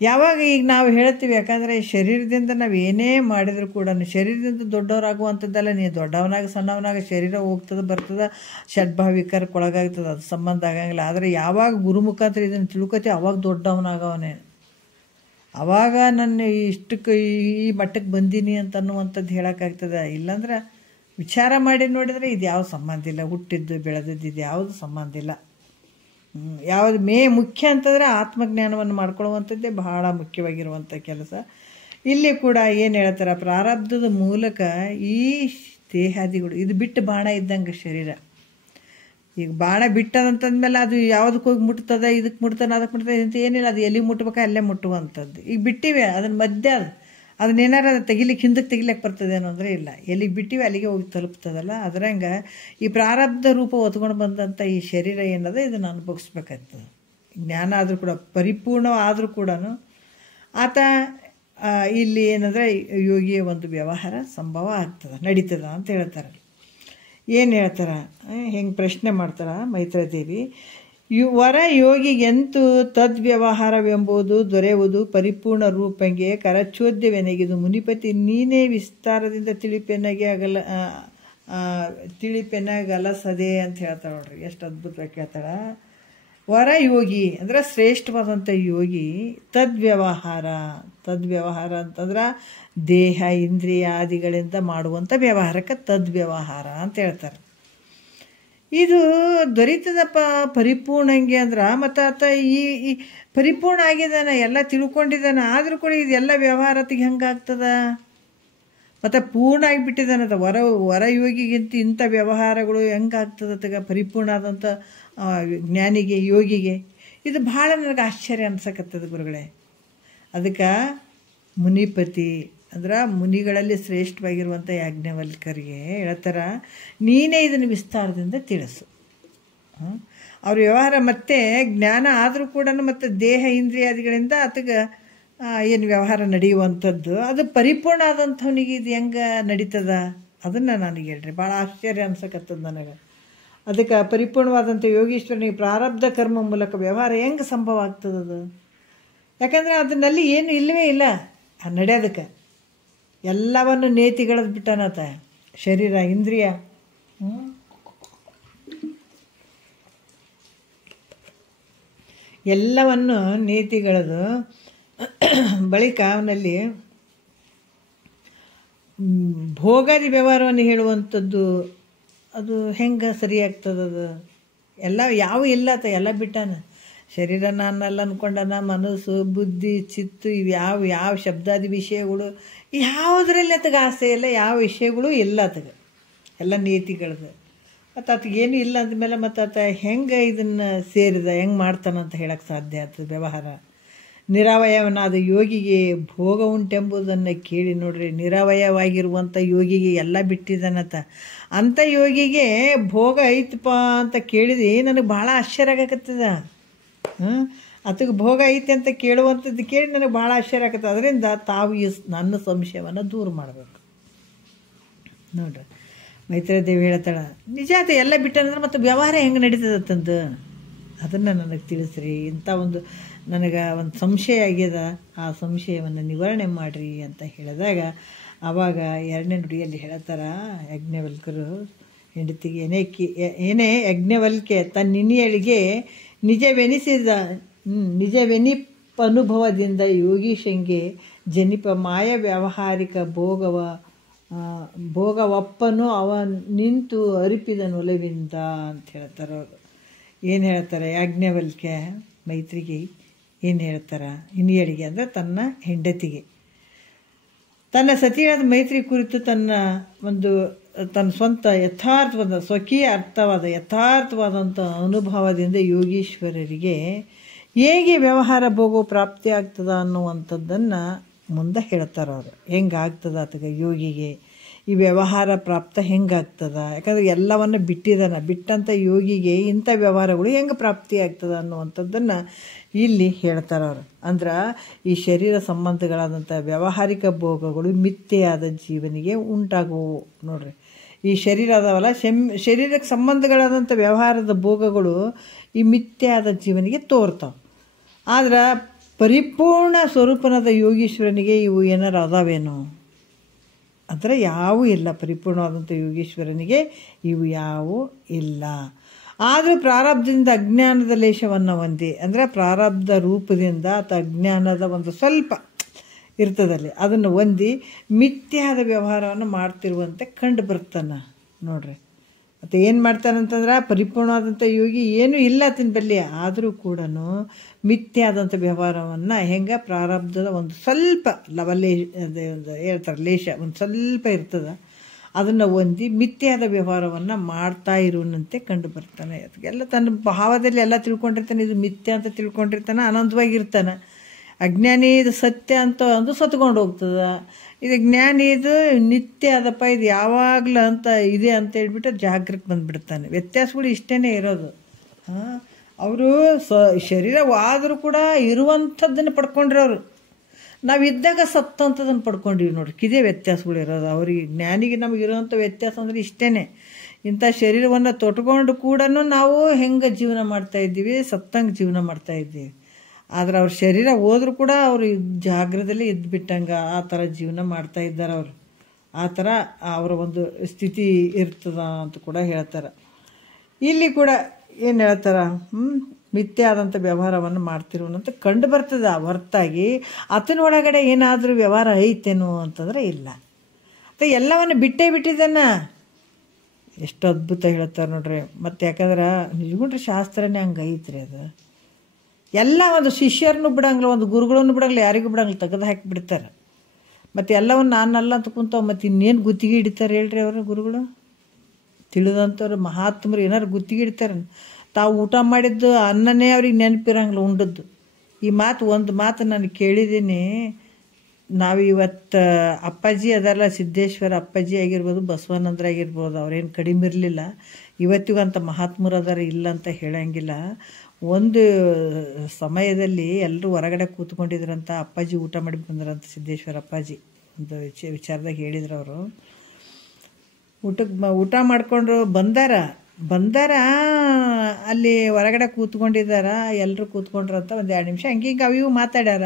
ಯಾವಾಗ ಈಗ ನಾವು ಹೇಳ್ತೀವಿ, ಯಾಕಂದರೆ ಶರೀರದಿಂದ ನಾವು ಏನೇ ಮಾಡಿದರೂ ಕೂಡ ಶರೀರದಿಂದ ದೊಡ್ಡವರಾಗುವಂಥದ್ದೆಲ್ಲ, ನೀ ದೊಡ್ಡವನಾಗ ಸಣ್ಣವನಾಗ ಶರೀರ ಹೋಗ್ತದೆ ಬರ್ತದೆ, ಷಡ್ಭಾವಿಕರಕ್ಕೆ ಒಳಗಾಗ್ತದೆ, ಅದು ಸಂಬಂಧ ಆಗಂಗಿಲ್ಲ. ಆದರೆ ಯಾವಾಗ ಗುರು ಮುಖಾಂತರ ಇದನ್ನು ತಿಳ್ಕೊತೀವಿ ಅವಾಗ ದೊಡ್ಡವನಾಗವನೇ, ಆವಾಗ ನನ್ನ ಇಷ್ಟಕ್ಕೆ ಈ ಮಟ್ಟಕ್ಕೆ ಬಂದೀನಿ ಅಂತ ಅನ್ನುವಂಥದ್ದು ಹೇಳೋಕ್ಕಾಗ್ತದೆ. ಇಲ್ಲಾಂದ್ರೆ ವಿಚಾರ ಮಾಡಿ ನೋಡಿದರೆ ಇದು ಯಾವ ಸಂಬಂಧ ಇಲ್ಲ, ಹುಟ್ಟಿದ್ದು ಬೆಳೆದದ್ದು ಇದು ಯಾವುದು ಸಂಬಂಧ ಇಲ್ಲ. ಯಾವುದು ಮುಖ್ಯ ಅಂತಂದರೆ ಆತ್ಮಜ್ಞಾನವನ್ನು ಮಾಡ್ಕೊಳ್ಳುವಂಥದ್ದೇ ಬಹಳ ಮುಖ್ಯವಾಗಿರುವಂಥ ಕೆಲಸ. ಇಲ್ಲಿ ಕೂಡ ಏನು ಹೇಳ್ತಾರೆ, ಪ್ರಾರಬ್ಧದ ಮೂಲಕ ಈ ದೇಹಾದಿಗಳು ಇದು ಬಿಟ್ಟು ಬಾಣ ಇದ್ದಂಗೆ ಶರೀರ. ಈಗ ಬಾಣ ಬಿಟ್ಟದಂತಂದ್ಮೇಲೆ ಅದು ಯಾವುದಕ್ಕೆ ಹೋಗಿ ಮುಟ್ತದೆ, ಇದಕ್ಕೆ ಮುಟ್ತಾನೆ ಅದಕ್ಕೆ ಮುಟ್ತದೆ ಅಂತ ಏನಿಲ್ಲ, ಅದು ಎಲ್ಲಿ ಮುಟ್ಬೇಕು ಅಲ್ಲೇ ಮುಟ್ಟುವಂಥದ್ದು. ಈಗ ಬಿಟ್ಟಿವೆ ಅದನ್ನ ಮಧ್ಯ ಅದನ್ನೇನಾರು ಅದು ತೆಗಿಲಿಕ್ಕೆ ಹಿಂದಕ್ಕೆ ತೆಗಿಲಿಕ್ಕೆ ಬರ್ತದೇನೋ ಅಂದರೆ ಇಲ್ಲ, ಎಲ್ಲಿಗೆ ಬಿಟ್ಟಿವೆ ಅಲ್ಲಿಗೆ ಹೋಗಿ ತಲುಪ್ತದಲ್ಲ. ಅದರಂಗೆ ಈ ಪ್ರಾರಬ್ಧ ರೂಪ ಹೊತ್ಕೊಂಡು ಬಂದಂಥ ಈ ಶರೀರ ಏನದ ಇದನ್ನು ಅನುಭವಿಸ್ಬೇಕಾಗ್ತದೆ. ಜ್ಞಾನ ಆದರೂ ಕೂಡ ಪರಿಪೂರ್ಣ ಆದರೂ ಕೂಡ ಆತ ಇಲ್ಲಿ ಏನಂದರೆ ಯೋಗಿಯ ಒಂದು ವ್ಯವಹಾರ ಸಂಭವ ಆಗ್ತದೆ, ನಡೀತದ ಅಂತ ಹೇಳ್ತಾರೆ. ಏನು ಹೇಳ್ತಾರೆ, ಹೆಂಗೆ ಪ್ರಶ್ನೆ ಮಾಡ್ತಾರೆ ಮೈತ್ರೇಯ ದೇವಿ, ವರ ಯೋಗಿಗೆಂತೂ ತದ್ವ್ಯವಹಾರವೆಂಬುದು ದೊರೆಯುವುದು ಪರಿಪೂರ್ಣ ರೂಪಂಗೆ ಕರಚೋದ್ಯವೆನಗಿದು ಮುನಿಪತಿ ನೀನೇ ವಿಸ್ತಾರದಿಂದ ತಿಳಿಪೆನಗಲಸದೆ ಅಂತ ಹೇಳ್ತಾಳೆ ನೋಡ್ರಿ. ಎಷ್ಟು ಅದ್ಭುತವಾಗಿ ಹೇಳ್ತಾಳೆ. ವರ ಯೋಗಿ ಅಂದ್ರೆ ಶ್ರೇಷ್ಠವಾದಂಥ ಯೋಗಿ, ತದ್ವ್ಯವಹಾರ ಅಂತಂದ್ರೆ ದೇಹ ಇಂದ್ರಿಯಾದಿಗಳಿಂದ ಮಾಡುವಂಥ ವ್ಯವಹಾರಕ್ಕೆ ತದ್ವ್ಯವಹಾರ ಅಂತ ಹೇಳ್ತಾರೆ. ಇದು ದೊರೀತದಪ್ಪ ಪರಿಪೂರ್ಣಂಗೆ ಅಂದ್ರೆ, ಮತ್ತು ಆತ ಈ ಪರಿಪೂರ್ಣ ಆಗಿದ್ದಾನೆ, ಎಲ್ಲ ತಿಳ್ಕೊಂಡಿದ್ದಾನೆ, ಆದರೂ ಕೂಡ ಇದೆಲ್ಲ ವ್ಯವಹಾರತಿಗೆ ಹೆಂಗಾಗ್ತದ? ಮತ್ತು ಪೂರ್ಣ ಆಗಿಬಿಟ್ಟಿದ್ದಾನಂತ ವರಯೋಗಿಗಿಂತ ಇಂಥ ವ್ಯವಹಾರಗಳು ಹೆಂಗಾಗ್ತದ ಪರಿಪೂರ್ಣ ಆದಂಥ ಜ್ಞಾನಿಗೆ ಯೋಗಿಗೆ? ಇದು ಭಾಳ ನನಗೆ ಆಶ್ಚರ್ಯ ಅನ್ಸಕತ್ತದ ಗುರುಗಳೇ. ಅದಕ್ಕೆ ಮುನಿಪತಿ ಅಂದ್ರೆ ಮುನಿಗಳಲ್ಲಿ ಶ್ರೇಷ್ಠವಾಗಿರುವಂಥ ಯಾಜ್ಞವಲ್ಕರಿಗೆ ಹೇಳ್ತಾರ, ನೀನೇ ಇದನ್ನು ವಿಸ್ತಾರದಿಂದ ತಿಳಿಸು. ಅವ್ರ ವ್ಯವಹಾರ ಮತ್ತೆ ಜ್ಞಾನ ಆದರೂ ಕೂಡ ಮತ್ತು ದೇಹ ಇಂದ್ರಿಯಾದಿಗಳಿಂದ ಆತಗೆ ಏನು ವ್ಯವಹಾರ ನಡೆಯುವಂಥದ್ದು ಅದು ಪರಿಪೂರ್ಣ ಆದಂಥವನಿಗೆ ಇದು ಹೆಂಗೆ ನಡೀತದ ಅದನ್ನು ನನಗೆ ಹೇಳ್ರಿ. ಭಾಳ ಆಶ್ಚರ್ಯ ಅನ್ಸಕತ್ತದ ನನಗೆ. ಅದಕ್ಕೆ ಪರಿಪೂರ್ಣವಾದಂಥ ಯೋಗೀಶ್ವರನಿಗೆ ಪ್ರಾರಬ್ಧ ಕರ್ಮ ಮೂಲಕ ವ್ಯವಹಾರ ಹೆಂಗೆ ಸಂಭವ ಆಗ್ತದದು? ಯಾಕಂದರೆ ಅದನ್ನಲ್ಲಿ ಏನು ಇಲ್ಲವೇ ಇಲ್ಲ ನಡೆಯೋದಕ್ಕೆ. ಎಲ್ಲವನ್ನು ನೇತಿಗಳದ್ದು ಬಿಟ್ಟನತ, ಶರೀರ ಇಂದ್ರಿಯ ಎಲ್ಲವನ್ನು ನೀತಿಗಳದು. ಬಳಿಕ ಅವನಲ್ಲಿ ಭೋಗಾದಿ ವ್ಯವಹಾರವನ್ನು ಹೇಳುವಂಥದ್ದು ಅದು ಹೆಂಗೆ ಸರಿಯಾಗ್ತದದು? ಎಲ್ಲ ಯಾವ ಇಲ್ಲತ್ತ ಎಲ್ಲ ಬಿಟ್ಟಾನ. ಶರೀರ ನಾನಲ್ಲ ಅಂದ್ಕೊಂಡನ, ಮನಸ್ಸು ಬುದ್ಧಿ ಚಿತ್ತು ಇವು ಯಾವ ಶಬ್ದಾದಿ ವಿಷಯಗಳು ಯಾವುದರಲ್ಲಿ ಆತಗೆ ಆಸೆ ಇಲ್ಲ, ಯಾವ ವಿಷಯಗಳು ಇಲ್ಲ ಆತಗೆ, ಎಲ್ಲ ನೀತಿಗಳದು. ಮತ್ತು ಆತಗೇನು ಇಲ್ಲ ಅಂದಮೇಲೆ ಮತ್ತು ಆತ ಹೆಂಗೆ ಇದನ್ನು ಸೇರಿದ ಹೆಂಗೆ ಮಾಡ್ತಾನಂತ ಹೇಳಕ್ಕೆ ಸಾಧ್ಯ ಆಗ್ತದೆ? ವ್ಯವಹಾರ ನಿರಾವಯವನಾದ ಯೋಗಿಗೆ ಭೋಗ ಉಂಟೆಂಬುದನ್ನು ಕೇಳಿ ನೋಡ್ರಿ. ನಿರಾವಯವಾಗಿರುವಂಥ ಯೋಗಿಗೆ ಎಲ್ಲ ಬಿಟ್ಟಿದ್ದಾನತ. ಅಂಥ ಯೋಗಿಗೆ ಭೋಗ ಐತಪ್ಪ ಅಂತ ಕೇಳಿದೆ ನನಗೆ ಭಾಳ ಆಶ್ಚರ್ಯ ಆಗಕತ್ತದ. ಆತಗೆ ಭೋಗ ಐತೆ ಅಂತ ಕೇಳುವಂಥದ್ದು ಕೇಳಿ ನನಗೆ ಭಾಳ ಆಶ್ಚರ್ಯ ಆಗತ್ತೆ. ಅದರಿಂದ ತಾವು ನನ್ನ ಸಂಶಯವನ್ನು ದೂರ ಮಾಡಬೇಕು ನೋಡ್ರಿ. ಮೈತ್ರೇಯದೇವಿ ಹೇಳ್ತಾಳೆ, ನಿಜ ಆತ ಎಲ್ಲ ಬಿಟ್ಟಂದ್ರೆ ಮತ್ತು ವ್ಯವಹಾರ ಹೆಂಗೆ ನಡೀತದಂತಂದು ಅದನ್ನು ನನಗೆ ತಿಳಿಸ್ರಿ. ಇಂಥ ಒಂದು ನನಗೆ ಒಂದು ಸಂಶಯ ಆಗ್ಯದ, ಆ ಸಂಶಯವನ್ನು ನಿವಾರಣೆ ಮಾಡಿರಿ ಅಂತ ಹೇಳಿದಾಗ ಆವಾಗ ಎರಡನೇ ನುಡಿಯಲ್ಲಿ ಹೇಳ್ತಾರ ಯಾಜ್ಞವಲ್ಕರು ಹೆಂಡತಿಗೆ, ಏನೇ ಯಾಜ್ಞವಲ್ಕೆ ತನ್ನಿನಿಯಳಿಗೆ ನಿಜವೆನಿಪ ಅನುಭವದಿಂದ ಯೋಗೀಶಂಗೆ ಜನಿಪ ಮಾಯ ವ್ಯಾವಹಾರಿಕ ಭೋಗವಪ್ಪನು ಅವ ನಿಂತು ಅರಿಪಿದನು ಒಲವಿಂದ ಅಂತ ಹೇಳ್ತಾರೆ ಅವರು. ಏನು ಹೇಳ್ತಾರೆ ಯಾಜ್ಞವಲ್ಕ್ಯ ಮೈತ್ರಿಗೆ ಏನು ಹೇಳ್ತಾರೆ? ಇನಿಯಳಿಗೆ ಅಂದರೆ ತನ್ನ ಹೆಂಡತಿಗೆ, ತನ್ನ ಸತಿಯಾದ ಮೈತ್ರಿ ಕುರಿತು ತನ್ನ ಸ್ವಂತ ಯಥಾರ್ಥವಾದ ಸ್ವಕೀಯ ಅರ್ಥವಾದ ಯಥಾರ್ಥವಾದಂಥ ಅನುಭವದಿಂದ ಯೋಗೀಶ್ವರರಿಗೆ ಹೇಗೆ ವ್ಯವಹಾರ ಭೋಗವು ಪ್ರಾಪ್ತಿ ಆಗ್ತದ ಅನ್ನುವಂಥದ್ದನ್ನು ಮುಂದೆ ಹೇಳ್ತಾರೆ ಅವರು. ಹೆಂಗಾಗ್ತದ ಆತಗೆ ಯೋಗಿಗೆ ಈ ವ್ಯವಹಾರ ಪ್ರಾಪ್ತ ಹೆಂಗಾಗ್ತದ? ಯಾಕಂದರೆ ಎಲ್ಲವನ್ನು ಬಿಟ್ಟಂಥ ಯೋಗಿಗೆ ಇಂಥ ವ್ಯವಹಾರಗಳು ಹೆಂಗೆ ಪ್ರಾಪ್ತಿ ಆಗ್ತದ ಅನ್ನುವಂಥದ್ದನ್ನು ಇಲ್ಲಿ ಹೇಳ್ತಾರೆ ಅವರು. ಅಂದ್ರೆ ಈ ಶರೀರ ಸಂಬಂಧಗಳಾದಂಥ ವ್ಯಾವಹಾರಿಕ ಭೋಗಗಳು ಮಿಥ್ಯೆಯಾದ ಜೀವನಿಗೆ ಉಂಟಾಗುವು ನೋಡ್ರಿ. ಈ ಶರೀರ ಅದಾವಲ್ಲ, ಶರೀರಕ್ಕೆ ಸಂಬಂಧಗಳಾದಂಥ ವ್ಯವಹಾರದ ಭೋಗಗಳು ಈ ಮಿಥ್ಯೆಯಾದ ಜೀವನಿಗೆ ತೋರ್ತಾವೆ. ಆದ್ರೆ ಪರಿಪೂರ್ಣ ಸ್ವರೂಪನಾದ ಯೋಗೀಶ್ವರನಿಗೆ ಇವು ಏನಾರು ಅದಾವೇನೋ ಅಂದರೆ ಯಾವೂ ಇಲ್ಲ. ಪರಿಪೂರ್ಣವಾದಂಥ ಯೋಗೀಶ್ವರನಿಗೆ ಇವು ಯಾವೂ ಇಲ್ಲ. ಆದರೂ ಪ್ರಾರಬ್ಧದಿಂದ ಅಜ್ಞಾನದ ಲೇಷವನ್ನು ಹೊಂದಿ, ಅಂದರೆ ಪ್ರಾರಬ್ಧ ರೂಪದಿಂದ ಅಥವಾ ಅಜ್ಞಾನದ ಒಂದು ಸ್ವಲ್ಪ ಇರ್ತದಲ್ಲಿ ಅದನ್ನು ಹೊಂದಿ ಮಿಥ್ಯಾದ ವ್ಯವಹಾರವನ್ನು ಮಾಡ್ತಿರುವಂತೆ ಕಂಡು ಬರ್ತಾನೆ ನೋಡ್ರಿ. ಮತ್ತು ಏನು ಮಾಡ್ತಾನಂತಂದ್ರೆ ಪರಿಪೂರ್ಣವಾದಂಥ ಯೋಗಿ ಏನೂ ಇಲ್ಲ ಆತನ ಬಲ್ಲಿ, ಆದರೂ ಕೂಡ ಮಿಥ್ಯಾದಂಥ ವ್ಯವಹಾರವನ್ನು ಹೆಂಗೆ ಪ್ರಾರಬ್ಧದ ಒಂದು ಸ್ವಲ್ಪ ಹೇಳ್ತಾರೆ ಲೇಷ ಒಂದು ಸ್ವಲ್ಪ ಇರ್ತದೆ, ಅದನ್ನು ಹೊಂದಿ ಮಿಥ್ಯಾದ ವ್ಯವಹಾರವನ್ನು ಮಾಡ್ತಾ ಇರುವಂತೆ ಕಂಡು ಬರ್ತಾನೆ. ಅದಕ್ಕೆಲ್ಲ ತನ್ನ ಭಾವದಲ್ಲಿ ಎಲ್ಲ ತಿಳ್ಕೊಂಡಿರ್ತಾನೆ, ಇದು ಮಿಥ್ಯ ಅಂತ ತಿಳ್ಕೊಂಡಿರ್ತಾನೆ, ಆನಂದವಾಗಿರ್ತಾನೆ. ಅಜ್ಞಾನಿ ಇದು ಸತ್ಯ ಅಂತ ಅಂದು ಸತ್ಕೊಂಡು ಹೋಗ್ತದೆ. ಇದು ಜ್ಞಾನಿ ಇದು ನಿತ್ಯ ಅದಪ್ಪ, ಇದು ಯಾವಾಗಲೂ ಅಂತ ಇದೆ ಅಂತ ಹೇಳ್ಬಿಟ್ಟು ಜಾಗೃತಿ ಬಂದುಬಿಡ್ತಾನೆ. ವ್ಯತ್ಯಾಸಗಳು ಇಷ್ಟೇ ಇರೋದು. ಅವರು ಶರೀರವಾದರೂ ಕೂಡ ಇರುವಂಥದ್ದನ್ನು ಪಡ್ಕೊಂಡ್ರವರು, ನಾವು ಇದ್ದಾಗ ಸತ್ತಂಥದ್ದನ್ನು ಪಡ್ಕೊಂಡಿವಿ ನೋಡ್ರಿ. ಇದೇ ವ್ಯತ್ಯಾಸಗಳು ಇರೋದು ಅವ್ರಿಗೆ. ಜ್ಞಾನಿಗೆ ನಮಗಿರೋವಂಥ ವ್ಯತ್ಯಾಸ ಅಂದರೆ ಇಷ್ಟೇ. ಇಂಥ ಶರೀರವನ್ನು ತೊಟ್ಕೊಂಡು ಕೂಡ ನಾವು ಹೆಂಗೆ ಜೀವನ ಮಾಡ್ತಾಯಿದ್ದೀವಿ, ಸತ್ತಂಗೆ ಜೀವನ ಮಾಡ್ತಾಯಿದ್ದೀವಿ. ಆದರೆ ಅವ್ರ ಶರೀರ ಹೋದ್ರೂ ಕೂಡ ಅವರು ಜಾಗ್ರದಲ್ಲಿ ಇದ್ದುಬಿಟ್ಟಂಗೆ ಆ ಥರ ಜೀವನ ಮಾಡ್ತಾ ಇದ್ದಾರೆ ಅವರು. ಆ ಥರ ಅವರ ಒಂದು ಸ್ಥಿತಿ ಇರ್ತದ ಅಂತ ಕೂಡ ಹೇಳ್ತಾರೆ. ಇಲ್ಲಿ ಕೂಡ ಏನು ಹೇಳ್ತಾರೆ, ಮಿಥ್ಯೆ ಆದಂಥ ವ್ಯವಹಾರವನ್ನು ಮಾಡ್ತಿರುವಂತ ಕಂಡು ಬರ್ತದೆ. ಹೊರತಾಗಿ ಆತನೊಳಗಡೆ ಏನಾದರೂ ವ್ಯವಹಾರ ಐತೇನೋ ಅಂತಂದರೆ ಇಲ್ಲ. ಮತ್ತು ಎಲ್ಲವನ್ನು ಬಿಟ್ಟಿದ್ದಾನ. ಎಷ್ಟು ಅದ್ಭುತ ಹೇಳ್ತಾರೆ ನೋಡ್ರಿ. ಮತ್ತು ಯಾಕಂದ್ರೆ ನಿಜಗುಂಡ್ರೆ ಶಾಸ್ತ್ರನೇ ಹಂಗೆ ಐತ್ರಿ. ಅದು ಎಲ್ಲ ಒಂದು ಶಿಷ್ಯರನ್ನು ಬಿಡಂಗಿಲ್ಲ, ಒಂದು ಗುರುಗಳನ್ನು ಬಿಡಂಗಿಲ್ಲ, ಯಾರಿಗೂ ಬಿಡಂಗಿಲ್ಲ, ತೆಗೆದು ಹಾಕಿಬಿಡ್ತಾರೆ. ಮತ್ತು ಎಲ್ಲವನ್ನು ನಾನಲ್ಲ ಅಂತ ಕುಂತಾವ. ಮತ್ತು ಇನ್ನೇನು ಗುತ್ತಿಗೆ ಹಿಡಿತಾರೆ ಹೇಳ್ರಿ ಅವರು ಗುರುಗಳು? ತಿಳಿದಂಥವ್ರು ಮಹಾತ್ಮರು ಏನಾರು ಗುತ್ತಿಗೆ ಹಿಡಿತಾರೆ. ತಾವು ಊಟ ಮಾಡಿದ್ದು ಅನ್ನನೇ ಅವ್ರಿಗೆ ನೆನಪಿರಂಗಿಲ್ಲ ಉಂಡದ್ದು. ಈ ಒಂದು ಮಾತು ನಾನು ಕೇಳಿದ್ದೀನಿ. ನಾವು ಇವತ್ತು ಅಪ್ಪಾಜಿ ಅದಲ್ಲ, ಸಿದ್ದೇಶ್ವರ ಅಪ್ಪಾಜಿ ಆಗಿರ್ಬೋದು, ಬಸವಾನಂದ್ರ ಆಗಿರ್ಬೋದು, ಅವ್ರೇನು ಕಡಿಮೆ ಇರಲಿಲ್ಲ. ಇವತ್ತಿಗೂ ಅಂಥ ಮಹಾತ್ಮರು ಅದಾರ ಇಲ್ಲ ಅಂತ ಹೇಳಂಗಿಲ್ಲ. ಒಂದು ಸಮಯದಲ್ಲಿ ಎಲ್ಲರೂ ಹೊರಗಡೆ ಕೂತ್ಕೊಂಡಿದ್ರಂತ, ಅಪ್ಪಾಜಿ ಊಟ ಮಾಡಿ ಬಂದ್ರಂತ, ಸಿದ್ದೇಶ್ವರ ಅಪ್ಪಾಜಿ ಒಂದು ವಿಚಾರದಾಗ ಹೇಳಿದ್ರು. ಅವರು ಊಟ ಮಾಡಿಕೊಂಡು ಬಂದಾರ ಅಲ್ಲಿ ಹೊರಗಡೆ ಕೂತ್ಕೊಂಡಿದ್ದಾರ, ಎಲ್ಲರೂ ಕೂತ್ಕೊಂಡ್ರಂತ. ಒಂದು 2 ನಿಮಿಷ ಹಂಗೆ ಅವಿವು ಮಾತಾಡ್ಯಾರ.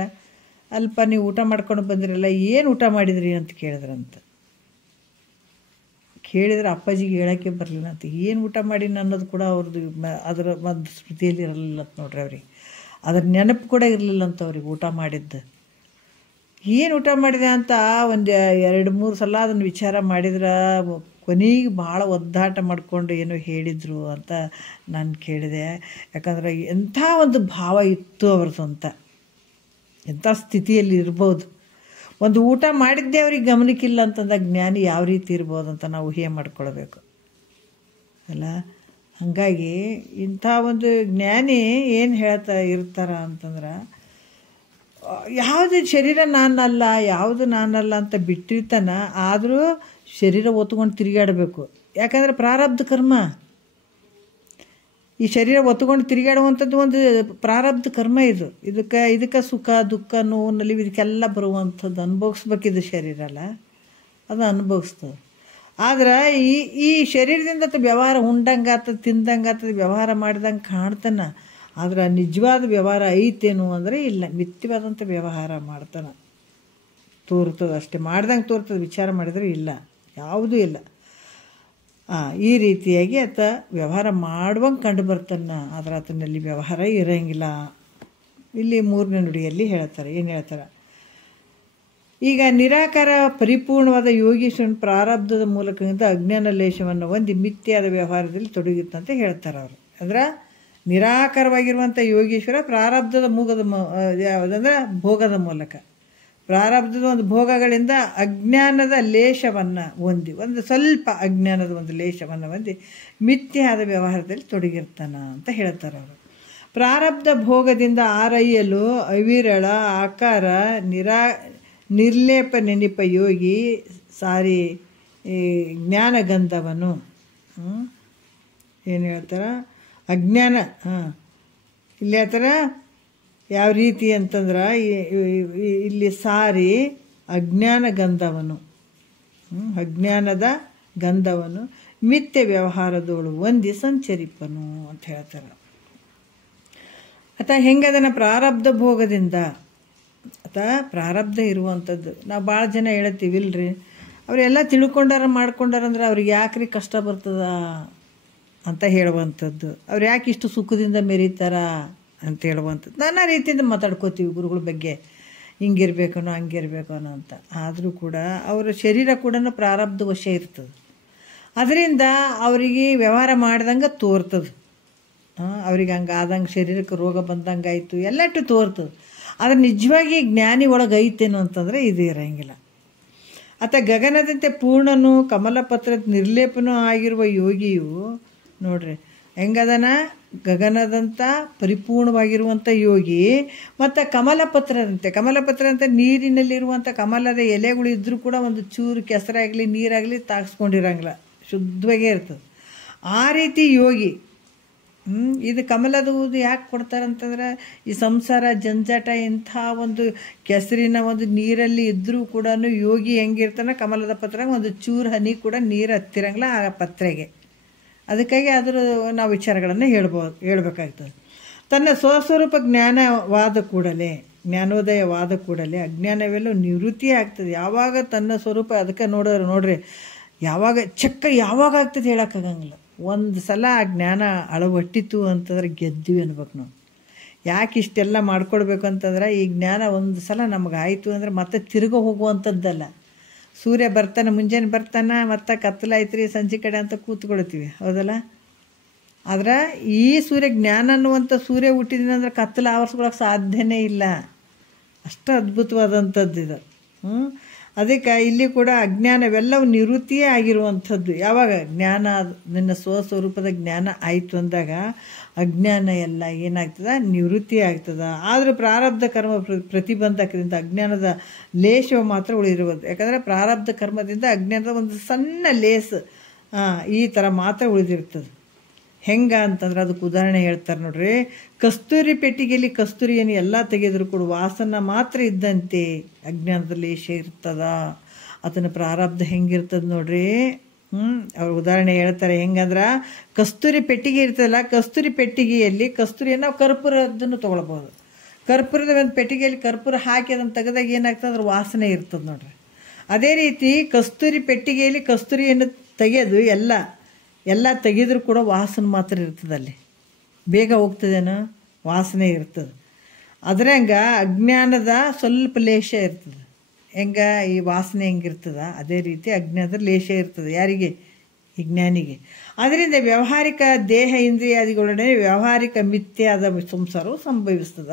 ಅಲ್ಪ ನೀವು ಊಟ ಮಾಡ್ಕೊಂಡು ಬಂದಿರಲ್ಲ, ಏನು ಊಟ ಮಾಡಿದ್ರಿ ಅಂತ ಕೇಳಿದ್ರೆ ಅಪ್ಪಾಜಿಗೆ ಹೇಳೋಕ್ಕೆ ಬರಲಿಲ್ಲ ಅಂತ. ಏನು ಊಟ ಮಾಡಿ ಅನ್ನೋದು ಕೂಡ ಅವ್ರದ್ದು ಅದರ ಒಂದು ಸ್ಮೃತಿಯಲ್ಲಿ ಇರಲಿಲ್ಲ ಅಂತ ನೋಡ್ರಿ. ಅವ್ರಿಗೆ ಅದ್ರ ನೆನಪು ಕೂಡ ಇರಲಿಲ್ಲ ಅಂತ ಅವ್ರಿಗೆ ಊಟ ಮಾಡಿದ್ದು. ಏನು ಊಟ ಮಾಡಿದೆ ಅಂತ ಒಂದು 2-3 ಸಲ ಅದನ್ನು ವಿಚಾರ ಮಾಡಿದ್ರೆ ಕೊನೆಗೆ ಭಾಳ ಒದ್ದಾಟ ಮಾಡಿಕೊಂಡು ಏನೋ ಹೇಳಿದರು ಅಂತ ನಾನು ಕೇಳಿದೆ. ಯಾಕಂದ್ರೆ ಎಂಥ ಒಂದು ಭಾವ ಇತ್ತು ಅವ್ರದ್ದು ಅಂತ, ಎಂಥ ಸ್ಥಿತಿಯಲ್ಲಿ ಇರ್ಬೋದು. ಒಂದು ಊಟ ಮಾಡಿದ್ದೇ ಅವ್ರಿಗೆ ಗಮನಕ್ಕಿಲ್ಲ ಅಂತಂದಾಗ ಜ್ಞಾನಿ ಯಾವ ರೀತಿ ಇರ್ಬೋದು ಅಂತ ನಾವು ಊಹೆ ಮಾಡ್ಕೊಳ್ಬೇಕು ಅಲ್ಲ. ಹಾಗಾಗಿ ಇಂಥ ಒಂದು ಜ್ಞಾನಿ ಏನು ಹೇಳ್ತಾ ಇರ್ತಾರ ಅಂತಂದ್ರೆ, ಯಾವುದು ಶರೀರ ನಾನಲ್ಲ, ಯಾವುದು ನಾನಲ್ಲ ಅಂತ ಬಿಟ್ಟಿರ್ತಾನ. ಆದರೂ ಶರೀರ ಒತ್ಕೊಂಡು ತಿರುಗಾಡಬೇಕು. ಯಾಕಂದರೆ ಪ್ರಾರಬ್ಧ ಕರ್ಮ. ಈ ಶರೀರ ಒತ್ಕೊಂಡು ತಿರುಗಾಡುವಂಥದ್ದು ಒಂದು ಪ್ರಾರಬ್ಧ ಕರ್ಮ. ಇದಕ್ಕೆ ಸುಖ ದುಃಖ ನೋವು ನಲಿವು ಇದಕ್ಕೆಲ್ಲ ಬರುವಂಥದ್ದು ಅನುಭವಿಸ್ಬೇಕಿದು ಶರೀರ ಅಲ್ಲ, ಅದು ಅನುಭವಿಸ್ತದೆ. ಆದ್ರೆ ಈ ಶರೀರದಿಂದ ವ್ಯವಹಾರ ಉಂಡಂಗಾತದ, ತಿಂದಂಗಾತದ, ವ್ಯವಹಾರ ಮಾಡಿದಂಗೆ ಕಾಣ್ತಾನೆ. ಆದ್ರೆ ನಿಜವಾದ ವ್ಯವಹಾರ ಐತೇನು ಅಂದರೆ ಇಲ್ಲ, ಮಿಥ್ಯವಾದಂಥ ವ್ಯವಹಾರ ಮಾಡ್ತಾನೆ, ತೋರ್ತದೆ ಅಷ್ಟೇ. ಮಾಡ್ದಂಗೆ ತೋರ್ತದೆ, ವಿಚಾರ ಮಾಡಿದ್ರೆ ಇಲ್ಲ, ಯಾವುದೂ ಇಲ್ಲ. ಈ ರೀತಿಯಾಗಿ ಆತ ವ್ಯವಹಾರ ಮಾಡುವಂಗೆ ಕಂಡು ಬರ್ತಾನೆ. ಆದರೆ ಆತನಲ್ಲಿ ವ್ಯವಹಾರ ಇರೋಂಗಿಲ್ಲ. ಇಲ್ಲಿ 3ನೇ ನುಡಿಯಲ್ಲಿ ಹೇಳ್ತಾರೆ, ಏನು ಹೇಳ್ತಾರೆ, ಈಗ ನಿರಾಕಾರ ಪರಿಪೂರ್ಣವಾದ ಯೋಗೀಶ್ವರನ ಪ್ರಾರಬ್ಧದ ಮೂಲಕದಿಂದ ಅಜ್ಞಾನ ಲೇಷವನ್ನು ಹೊಂದಿ ಮಿಥ್ಯಾದ ವ್ಯವಹಾರದಲ್ಲಿ ತೊಡಗಿತ್ತಂತ ಹೇಳ್ತಾರೆ ಅವರು. ಅಂದ್ರೆ ನಿರಾಕಾರವಾಗಿರುವಂಥ ಯೋಗೀಶ್ವರ ಪ್ರಾರಬ್ಧದ ಯಾವುದಂದ್ರೆ ಭೋಗದ ಮೂಲಕ, ಪ್ರಾರಬ್ಧದ ಒಂದು ಭೋಗಗಳಿಂದ ಅಜ್ಞಾನದ ಲೇಷವನ್ನು ಹೊಂದಿ, ಒಂದು ಸ್ವಲ್ಪ ಅಜ್ಞಾನದ ಒಂದು ಲೇಷವನ್ನು ಹೊಂದಿ ಮಿಥ್ಯಾದ ವ್ಯವಹಾರದಲ್ಲಿ ತೊಡಗಿರ್ತಾನ ಅಂತ ಹೇಳ್ತಾರೆ ಅವರು. ಪ್ರಾರಬ್ಧ ಭೋಗದಿಂದ ಆರೈಯಲು ಅವಿರಳ ಆಕಾರ ನಿರ್ಲೇಪ ನೆನಪ ಯೋಗಿ ಸಾರಿ ಜ್ಞಾನಗಂಧವನು ಏನು ಹೇಳ್ತಾರೆ, ಅಜ್ಞಾನ ಇಲ್ಲಿ ಹೇಳ್ತಾರೆ ಯಾವ ರೀತಿ ಅಂತಂದ್ರೆ, ಇಲ್ಲಿ ಸಾರಿ ಅಜ್ಞಾನ ಗಂಧವನು, ಅಜ್ಞಾನದ ಗಂಧವನು ಮಿಥ್ಯ ವ್ಯವಹಾರದೋಳು ಒಂದಿ ಸಂಚರಿಪನು ಅಂತ ಹೇಳ್ತಾರೆ. ಹೆಂಗದನ ಪ್ರಾರಬ್ಧ ಭೋಗದಿಂದ ಪ್ರಾರಬ್ಧ ಇರುವಂಥದ್ದು. ನಾವು ಭಾಳ ಜನ ಹೇಳ್ತೀವಿಲ್ರಿ, ಅವರೆಲ್ಲ ತಿಳ್ಕೊಂಡಾರ ಮಾಡ್ಕೊಂಡಾರಂದ್ರೆ ಅವ್ರಿಗೆ ಯಾಕ್ರಿ ಕಷ್ಟ ಬರ್ತದ ಅಂತ ಹೇಳುವಂಥದ್ದು. ಅವ್ರು ಯಾಕೆ ಇಷ್ಟು ಸುಖದಿಂದ ಮೆರೀತಾರ ಅಂತ ಹೇಳುವಂಥದ್ದು. ನಾನಾ ರೀತಿಯಿಂದ ಮಾತಾಡ್ಕೋತೀವಿ ಗುರುಗಳ ಬಗ್ಗೆ, ಹಿಂಗಿರ್ಬೇಕನೋ ಹಂಗಿರ್ಬೇಕನೋ ಅಂತ. ಆದರೂ ಕೂಡ ಅವರ ಶರೀರ ಕೂಡ ಪ್ರಾರಬ್ಧ ವಶ ಇರ್ತದೆ. ಅದರಿಂದ ಅವರಿಗೆ ವ್ಯವಹಾರ ಮಾಡ್ದಂಗೆ ತೋರ್ತದೆ. ಅವ್ರಿಗೆ ಹಂಗೆ ಆದಂಗೆ ಶರೀರಕ್ಕೆ ರೋಗ ಬಂದಂಗೆ ಆಯಿತು, ಎಲ್ಲಟ್ಟು ತೋರ್ತದೆ. ಆದರೆ ನಿಜವಾಗಿ ಜ್ಞಾನಿ ಒಳಗೆ ಐತೇನೋ ಅಂತಂದರೆ ಇದು ಇರೋಂಗಿಲ್ಲ. ಗಗನದಂತೆ ಪೂರ್ಣನು ಕಮಲಪತ್ರ ನಿರ್ಲೇಪನೂ ಆಗಿರುವ ಯೋಗಿಯು ನೋಡ್ರಿ ಹೆಂಗದನ, ಗಗನದಂಥ ಪರಿಪೂರ್ಣವಾಗಿರುವಂಥ ಯೋಗಿ ಮತ್ತು ಕಮಲಪತ್ರ ಅಂತ ನೀರಿನಲ್ಲಿರುವಂಥ ಕಮಲದ ಎಲೆಗಳು ಇದ್ದರೂ ಕೂಡ ಒಂದು ಚೂರು ಕೆಸರಾಗಲಿ ನೀರಾಗಲಿ ತಾಗಿಸ್ಕೊಂಡಿರಂಗಿಲ್ಲ, ಶುದ್ಧವಾಗೇ ಇರ್ತದೆ. ಆ ರೀತಿ ಯೋಗಿ. ಇದು ಕಮಲದ ಊದು ಯಾಕೆ ಕೊಡ್ತಾರಂತಂದ್ರೆ, ಈ ಸಂಸಾರ ಜಂಜಾಟ ಇಂಥ ಒಂದು ಕೆಸರಿನ ಒಂದು ನೀರಲ್ಲಿ ಇದ್ದರೂ ಕೂಡ ಯೋಗಿ ಹೆಂಗಿರ್ತಾನೆ, ಕಮಲದ ಪತ್ರ ಒಂದು ಚೂರು ಹನಿ ಕೂಡ ನೀರು ಹತ್ತಿರಂಗಿಲ್ಲ ಆ ಪತ್ರೆಗೆ. ಅದಕ್ಕಾಗಿ ಅದರ ನಾವು ವಿಚಾರಗಳನ್ನು ಹೇಳ್ಬೇಕಾಗ್ತದೆ. ತನ್ನ ಸ್ವಸ್ವರೂಪ ಜ್ಞಾನೋದಯವಾದ ಕೂಡಲೇ ಅಜ್ಞಾನವೆಲ್ಲ ನಿವೃತ್ತಿ ಆಗ್ತದೆ. ಯಾವಾಗ ತನ್ನ ಸ್ವರೂಪ, ಅದಕ್ಕೆ ನೋಡ್ರಿ ಯಾವಾಗ ಆಗ್ತದೆ ಹೇಳೋಕ್ಕಾಗಂಗಿಲ್ಲ. ಒಂದು ಸಲ ಆ ಜ್ಞಾನ ಅಳವಟ್ಟಿತು ಅಂತಂದ್ರೆ ಗೆದ್ದಿವಿ ಅನ್ಬೇಕು ನಾವು. ಯಾಕೆ ಇಷ್ಟೆಲ್ಲ ಮಾಡ್ಕೊಳ್ಬೇಕು ಅಂತಂದ್ರೆ, ಈ ಜ್ಞಾನ ಒಂದು ಸಲ ನಮಗಾಯಿತು ಅಂದರೆ ಮತ್ತೆ ತಿರುಗಿ ಹೋಗುವಂಥದ್ದಲ್ಲ. ಸೂರ್ಯ ಬರ್ತಾನೆ, ಮುಂಜಾನೆ ಬರ್ತಾನೆ, ಮತ್ತು ಕತ್ತಲಾಯ್ತು ರೀ ಸಂಜೆ ಕಡೆ ಅಂತ ಕೂತ್ಕೊಳ್ತೀವಿ, ಹೌದಲ್ಲ. ಆದ್ರೆ ಈ ಸೂರ್ಯ ಜ್ಞಾನ ಅನ್ನುವಂಥ ಸೂರ್ಯ ಹುಟ್ಟಿದಿನಂದ್ರೆ ಕತ್ತಲು ಆವರಿಸ್ಕೊಳಕ್ಕೆ ಸಾಧ್ಯನೇ ಇಲ್ಲ. ಅಷ್ಟು ಅದ್ಭುತವಾದಂಥದ್ದು ಇದು. ಅದಕ್ಕೆ ಇಲ್ಲಿ ಕೂಡ ಅಜ್ಞಾನವೆಲ್ಲವೂ ನಿವೃತ್ತಿಯೇ ಆಗಿರುವಂಥದ್ದು. ಯಾವಾಗ ಜ್ಞಾನ, ನಿನ್ನ ಸ್ವಸ್ವರೂಪದ ಜ್ಞಾನ ಆಯಿತು ಅಂದಾಗ ಅಜ್ಞಾನ ಎಲ್ಲ ಏನಾಗ್ತದೆ, ನಿವೃತ್ತಿ ಆಗ್ತದೆ. ಆದರೂ ಪ್ರಾರಬ್ಧ ಕರ್ಮ ಪ್ರತಿಬಂಧಕದಿಂದ ಅಜ್ಞಾನದ ಲೇಷವು ಮಾತ್ರ ಉಳಿದಿರುವುದು. ಯಾಕಂದರೆ ಪ್ರಾರಬ್ಧ ಕರ್ಮದಿಂದ ಅಜ್ಞಾನದ ಒಂದು ಸಣ್ಣ ಲೇಸ್ ಈ ಥರ ಮಾತ್ರ ಉಳಿದಿರ್ತದೆ. ಹೆಂಗ ಅಂತಂದ್ರೆ ಅದಕ್ಕೆ ಉದಾಹರಣೆ ಹೇಳ್ತಾರೆ ನೋಡ್ರಿ. ಕಸ್ತೂರಿ ಪೆಟ್ಟಿಗೆಯಲ್ಲಿ ಕಸ್ತೂರಿಯನ್ನು ಎಲ್ಲ ತೆಗೆದರೂ ಕೂಡ ವಾಸನ ಮಾತ್ರ ಇದ್ದಂತೆ ಅಜ್ಞಾನದ ಲೇಷ ಇರ್ತದ. ಅದನ್ನು ಪ್ರಾರಬ್ಧ ಹೆಂಗಿರ್ತದೆ ನೋಡ್ರಿ. ಅವ್ರ ಉದಾಹರಣೆ ಹೇಳ್ತಾರೆ. ಹೆಂಗಂದ್ರೆ ಕಸ್ತೂರಿ ಪೆಟ್ಟಿಗೆ ಇರ್ತದಲ್ಲ, ಕಸ್ತೂರಿ ಪೆಟ್ಟಿಗೆಯಲ್ಲಿ ಕಸ್ತೂರಿಯನ್ನು ನಾವು ಕರ್ಪೂರದನ್ನು ತೊಗೊಳ್ಬೋದು. ಕರ್ಪೂರದ ಒಂದು ಪೆಟ್ಟಿಗೆಯಲ್ಲಿ ಕರ್ಪೂರ ಹಾಕಿ ಅದನ್ನು ತೆಗೆದಾಗ ಏನಾಗ್ತದೆ, ಅದ್ರ ವಾಸನೆ ಇರ್ತದೆ ನೋಡ್ರಿ. ಅದೇ ರೀತಿ ಕಸ್ತೂರಿ ಪೆಟ್ಟಿಗೆಯಲ್ಲಿ ಕಸ್ತೂರಿಯನ್ನು ತೆಗೆದು ಎಲ್ಲ ತೆಗೆದರೂ ಕೂಡ ವಾಸನೆ ಮಾತ್ರ ಇರ್ತದೆ. ಅಲ್ಲಿ ಬೇಗ ಹೋಗ್ತದೇನೋ, ವಾಸನೆ ಇರ್ತದೆ. ಅದ್ರಂಗ ಅಜ್ಞಾನದ ಸ್ವಲ್ಪ ಲೇಷ ಇರ್ತದೆ. ಹೆಂಗ ಈ ವಾಸನೆ ಹೆಂಗಿರ್ತದ ಅದೇ ರೀತಿ ಅಜ್ಞಾನದ ಲೇಷ ಇರ್ತದೆ. ಯಾರಿಗೆ? ಈ ಜ್ಞಾನಿಗೆ. ಅದರಿಂದ ವ್ಯಾವಹಾರಿಕ ದೇಹ ಇಂದ್ರಿಯಾದಿಗಳೊಡನೆ ವ್ಯಾವಹಾರಿಕ ಮಿಥ್ಯಾದ ಸಂಸಾರವು ಸಂಭವಿಸ್ತದೆ.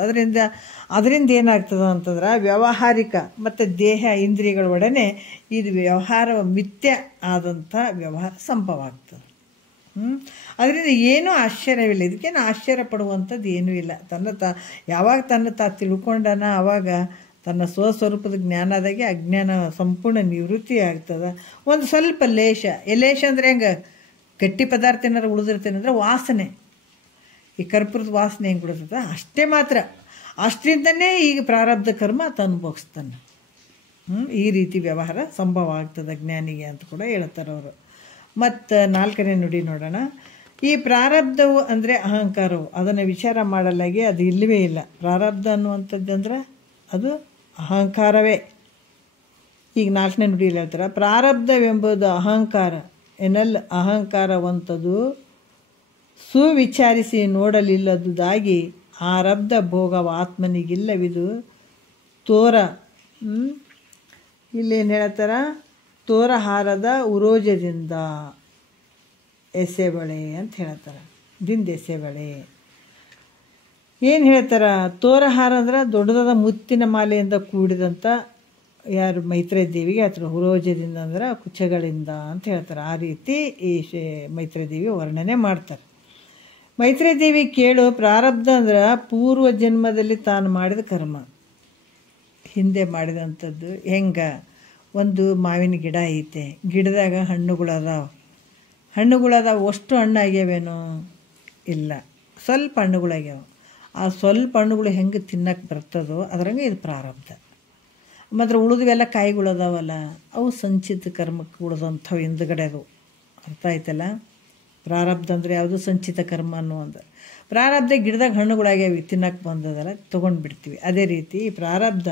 ಅದರಿಂದ ಏನಾಗ್ತದೆ ಅಂತಂದ್ರೆ ವ್ಯಾವಹಾರಿಕ ಮತ್ತು ದೇಹ ಇಂದ್ರಿಯಗಳೊಡನೆ ಇದು ವ್ಯವಹಾರ ಮಿಥ್ಯ ಆದಂಥ ವ್ಯವಹಾರ ಸಂಭವ ಆಗ್ತದೆ. ಅದರಿಂದ ಏನೂ ಆಶ್ಚರ್ಯವಿಲ್ಲ. ಇದಕ್ಕೇನು ಆಶ್ಚರ್ಯ ಪಡುವಂಥದ್ದು ಏನೂ ಇಲ್ಲ. ಯಾವಾಗ ತನ್ನ ತಿಳ್ಕೊಂಡನ ಆವಾಗ ತನ್ನ ಸ್ವಸ್ವರೂಪದ ಜ್ಞಾನದಾಗೆ ಅಜ್ಞಾನ ಸಂಪೂರ್ಣ ನಿವೃತ್ತಿ ಆಗ್ತದೆ. ಒಂದು ಸ್ವಲ್ಪ ಲೇಷ ಅಂದರೆ ಹೆಂಗೆ, ಗಟ್ಟಿ ಪದಾರ್ಥ ಏನಾರು ಉಳಿದಿರ್ತೇನೆ ಅಂದರೆ ವಾಸನೆ, ಈ ಕರ್ಪೂರದ ವಾಸನೆ ಹೆಂಗೆ ಉಳಿತದ ಅಷ್ಟೇ ಮಾತ್ರ. ಅಷ್ಟರಿಂದನೇ ಈಗ ಪ್ರಾರಬ್ಧ ಕರ್ಮ ಅನುಭವಿಸ್ತಾನೆ. ಈ ರೀತಿ ವ್ಯವಹಾರ ಸಂಭವ ಆಗ್ತದೆ ಜ್ಞಾನಿಗೆ ಅಂತ ಕೂಡ ಹೇಳ್ತಾರೆ ಅವರು. ಮತ್ತು 4ನೇ ನುಡಿ ನೋಡೋಣ. ಈ ಪ್ರಾರಬ್ಧವು ಅಂದರೆ ಅಹಂಕಾರವು, ಅದನ್ನು ವಿಚಾರ ಮಾಡಲಾಗಿ ಅದು ಇಲ್ಲವೇ ಇಲ್ಲ. ಪ್ರಾರಬ್ಧ ಅನ್ನುವಂಥದ್ದಂದ್ರೆ ಅದು ಅಹಂಕಾರವೇ. ಈಗ 4ನೇ ನುಡಿಯಲ್ಲಿ ಹೇಳ್ತಾರೆ, ಪ್ರಾರಬ್ಧವೆಂಬುದು ಅಹಂಕಾರ ಎನ್ನಲ್ ಅಹಂಕಾರವಂಥದ್ದು ಸುವಿಚಾರಿಸಿ ನೋಡಲಿಲ್ಲದುದಾಗಿ ಆರಬ್ಧ ಭೋಗವ ಆತ್ಮನಿಗಿಲ್ಲವಿದು ತೋರ. ಇಲ್ಲೇನು ಹೇಳ್ತಾರ, ತೋರಹಾರದ ಉರೋಜದಿಂದ ಎಸೆಬಳೆ ಅಂತ ಹೇಳ್ತಾರೆ. ಎಸೆಬಳೆ ಏನು ಹೇಳ್ತಾರೆ? ತೋರಹಾರ ಅಂದ್ರೆ ದೊಡ್ಡದಾದ ಮುತ್ತಿನ ಮಾಲೆಯಿಂದ ಕೂಡಿದಂಥ ಯಾರು ಮೈತ್ರೇಯ ದೇವಿಗೆ ಅಥವಾ ಉರೋಜದಿಂದ ಅಂದ್ರೆ ಕುಚಗಳಿಂದ ಅಂತ ಹೇಳ್ತಾರೆ. ಆ ರೀತಿ ಈ ಮೈತ್ರೇಯ ದೇವಿ ವರ್ಣನೆ ಮಾಡ್ತಾರೆ. ಮೈತ್ರೇಯ ದೇವಿ ಕೇಳು, ಪ್ರಾರಬ್ಧ ಅಂದ್ರೆ ಪೂರ್ವ ಜನ್ಮದಲ್ಲಿ ತಾನು ಮಾಡಿದ ಕರ್ಮ, ಹಿಂದೆ ಮಾಡಿದಂಥದ್ದು. ಹೆಂಗೆ? ಒಂದು ಮಾವಿನ ಗಿಡ ಐತೆ, ಗಿಡದಾಗ ಹಣ್ಣುಗಳದಾವ. ಅಷ್ಟು ಹಣ್ಣು ಆಗ್ಯಾವೇನೋ? ಇಲ್ಲ, ಸ್ವಲ್ಪ ಹಣ್ಣುಗಳಾಗ್ಯಾವ. ಆ ಸ್ವಲ್ಪ ಹಣ್ಣುಗಳು ಹೆಂಗೆ ತಿನ್ನಕ್ಕೆ ಬರ್ತದೋ ಅದರಂಗೆ ಇದು ಪ್ರಾರಬ್ಧ. ಮತ್ತು ಉಳಿದವೆಲ್ಲ ಕಾಯಿಗಳದಾವಲ್ಲ, ಅವು ಸಂಚಿತ ಕರ್ಮಕ್ಕೆ ಉಳಿದಂಥವು ಹಿಂದುಗಡೆ. ಅದು ಅರ್ಥ ಆಯ್ತಲ್ಲ? ಪ್ರಾರಬ್ಧ ಅಂದರೆ ಯಾವುದು? ಸಂಚಿತ ಕರ್ಮ ಅನ್ನುವಂಥ ಪ್ರಾರಬ್ಧ. ಗಿಡದಾಗ ಹಣ್ಣುಗಳಾಗ್ಯಾವ, ತಿನ್ನಕ್ಕೆ ಬಂದದಲ್ಲ, ತೊಗೊಂಡು ಬಿಡ್ತೀವಿ. ಅದೇ ರೀತಿ ಪ್ರಾರಬ್ಧ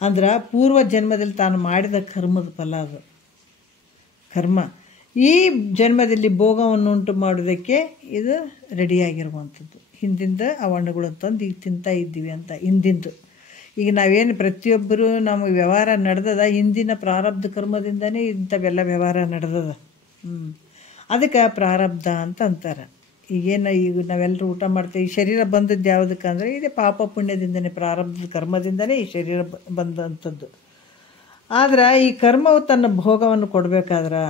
ಅಂದ್ರೆ ಪೂರ್ವ ಜನ್ಮದಲ್ಲಿ ತಾನು ಮಾಡಿದ ಕರ್ಮದ ಫಲ. ಅದು ಕರ್ಮ ಈ ಜನ್ಮದಲ್ಲಿ ಭೋಗವನ್ನು ಉಂಟು ಮಾಡೋದಕ್ಕೆ ಇದು ರೆಡಿಯಾಗಿರುವಂಥದ್ದು. ಹಿಂದಿಂದ ಆ ಹಣ್ಣುಗಳು ತಂದು ಈಗ ತಿಂತಾ ಇದ್ದೀವಿ ಅಂತ ಹಿಂದಿಂದು. ಈಗ ನಾವೇನು ಪ್ರತಿಯೊಬ್ಬರು ನಮ್ಮ ವ್ಯವಹಾರ ನಡೆದದ ಹಿಂದಿನ ಪ್ರಾರಬ್ಧ ಕರ್ಮದಿಂದನೇ ಇಂಥವೆಲ್ಲ ವ್ಯವಹಾರ ನಡೆದದ. ಅದಕ್ಕೆ ಪ್ರಾರಬ್ಧ ಅಂತ ಅಂತಾರೆ. ಈಗ ನಾವೆಲ್ಲರೂ ಊಟ ಮಾಡ್ತೀವಿ. ಈ ಶರೀರ ಬಂದದ್ದು ಯಾವುದಕ್ಕೆ ಅಂದರೆ ಇದೇ ಪಾಪ ಪುಣ್ಯದಿಂದನೇ, ಪ್ರಾರಬ್ಧದ ಕರ್ಮದಿಂದನೇ ಈ ಶರೀರ ಬಂದಂಥದ್ದು. ಆದ್ರೆ ಈ ಕರ್ಮವು ತನ್ನ ಭೋಗವನ್ನು ಕೊಡಬೇಕಾದ್ರೆ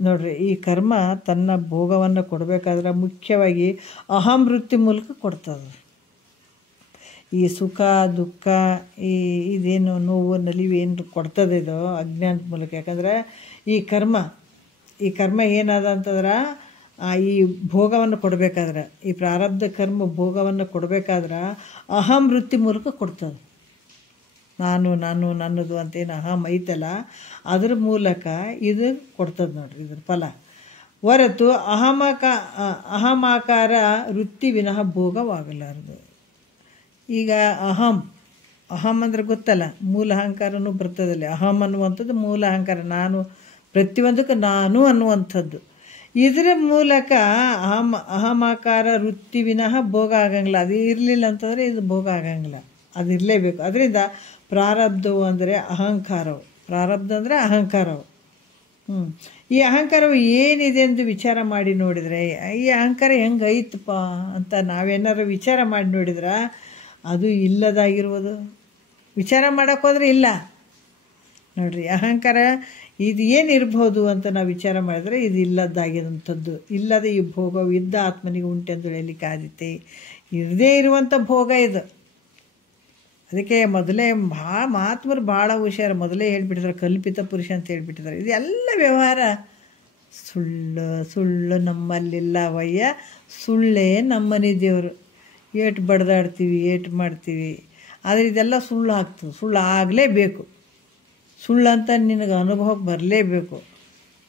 ನೋಡ್ರಿ, ಈ ಕರ್ಮ ತನ್ನ ಭೋಗವನ್ನು ಕೊಡಬೇಕಾದ್ರೆ ಮುಖ್ಯವಾಗಿ ಅಹಂ ವೃತ್ತಿ ಮೂಲಕ ಕೊಡ್ತದೆ. ಈ ಸುಖ ದುಃಖ ಇದೇನು ನೋವು ನಲಿವು ಏನು ಕೊಡ್ತದೆ ಇದು ಅಜ್ಞಾನದ ಮೂಲಕ. ಯಾಕಂದರೆ ಈ ಕರ್ಮ ಏನಾದ ಅಂತಂದ್ರೆ ಈ ಭೋಗವನ್ನು ಕೊಡಬೇಕಾದ್ರೆ, ಈ ಪ್ರಾರಬ್ಧ ಕರ್ಮ ಭೋಗವನ್ನು ಕೊಡಬೇಕಾದ್ರೆ ಅಹಂ ವೃತ್ತಿ ಮೂಲಕ ಕೊಡ್ತದೆ. ನನ್ನದು ಅಂತೇನು ಅಹಂ ಐತಲ್ಲ, ಅದ್ರ ಮೂಲಕ ಇದು ಕೊಡ್ತದೆ ನೋಡ್ರಿ, ಇದ್ರ ಫಲ. ಹೊರತು ಅಹಮಾಕಾರ ವೃತ್ತಿ ವಿನಃ ಭೋಗವಾಗಲಾರದು. ಈಗ ಅಹಂ ಅಂದ್ರೆ ಗೊತ್ತಲ್ಲ, ಮೂಲ ಅಹಂಕಾರನೂ ಬರ್ತದಲ್ಲಿ. ಅಹಂ ಅನ್ನುವಂಥದ್ದು ಮೂಲ ಅಹಂಕಾರ, ನಾನು ಪ್ರತಿಯೊಂದಕ್ಕೂ ನಾನು ಅನ್ನುವಂಥದ್ದು. ಇದರ ಮೂಲಕ ಅಹಮಾಕಾರ ವೃತ್ತಿ ವಿನಃ ಭೋಗ ಆಗಂಗಿಲ್ಲ. ಅದು ಇರಲಿಲ್ಲ ಅಂತಂದರೆ ಇದು ಭೋಗ ಆಗಂಗಿಲ್ಲ, ಅದು ಇರಲೇಬೇಕು. ಅದರಿಂದ ಪ್ರಾರಬ್ಧವು ಅಂದರೆ ಅಹಂಕಾರವು, ಪ್ರಾರಬ್ಧ ಅಂದರೆ ಅಹಂಕಾರವು. ಈ ಅಹಂಕಾರವು ಏನಿದೆ ಎಂದು ವಿಚಾರ ಮಾಡಿ ನೋಡಿದರೆ, ಈ ಅಹಂಕಾರ ಹೆಂಗೆ ಐತಪ್ಪ ಅಂತ ನಾವೇನಾದ್ರು ವಿಚಾರ ಮಾಡಿ ನೋಡಿದ್ರೆ ಅದು ಇಲ್ಲದಾಗಿರುವುದು. ವಿಚಾರ ಮಾಡೋಕ್ಕೋದ್ರೆ ಇಲ್ಲ, ನೋಡ್ರಿ, ಅಹಂಕಾರ ಇದು ಏನಿರ್ಬೋದು ಅಂತ ನಾವು ವಿಚಾರ ಮಾಡಿದ್ರೆ ಇದು ಇಲ್ಲದ್ದಾಗಿರುವಂಥದ್ದು. ಇಲ್ಲದ ಈ ಭೋಗವು ಇದ್ದ ಆತ್ಮನಿಗೆ ಉಂಟೆಂದು ಹೇಳಲಿಕ್ಕೆ ಆದಿತ್ತೆ. ಇರದೇ ಇರುವಂಥ ಭೋಗ ಇದು. ಅದಕ್ಕೆ ಮೊದಲೇ ಮಹಾತ್ಮರು ಭಾಳ ಹುಷಾರು, ಮೊದಲೇ ಹೇಳ್ಬಿಟ್ಟಿದ್ದಾರೆ ಕಲ್ಪಿತ ಪುರುಷ ಅಂತ ಹೇಳ್ಬಿಟ್ಟಿದ್ದಾರೆ. ಇದೆಲ್ಲ ವ್ಯವಹಾರ ಸುಳ್ಳು. ಸುಳ್ಳು ನಮ್ಮಲ್ಲಿಲ್ಲವಯ್ಯ, ಸುಳ್ಳೇ ನಮ್ಮನೆ ದೇವರು. ಏಟು ಬಡ್ದಾಡ್ತೀವಿ, ಏಟು ಮಾಡ್ತೀವಿ, ಆದರೆ ಇದೆಲ್ಲ ಸುಳ್ಳು ಆಗ್ತದೆ. ಸುಳ್ಳು ಆಗಲೇಬೇಕು. ಸುಳ್ಳಂತ ನಿನಗೆ ಅನುಭವಕ್ಕೆ ಬರಲೇಬೇಕು.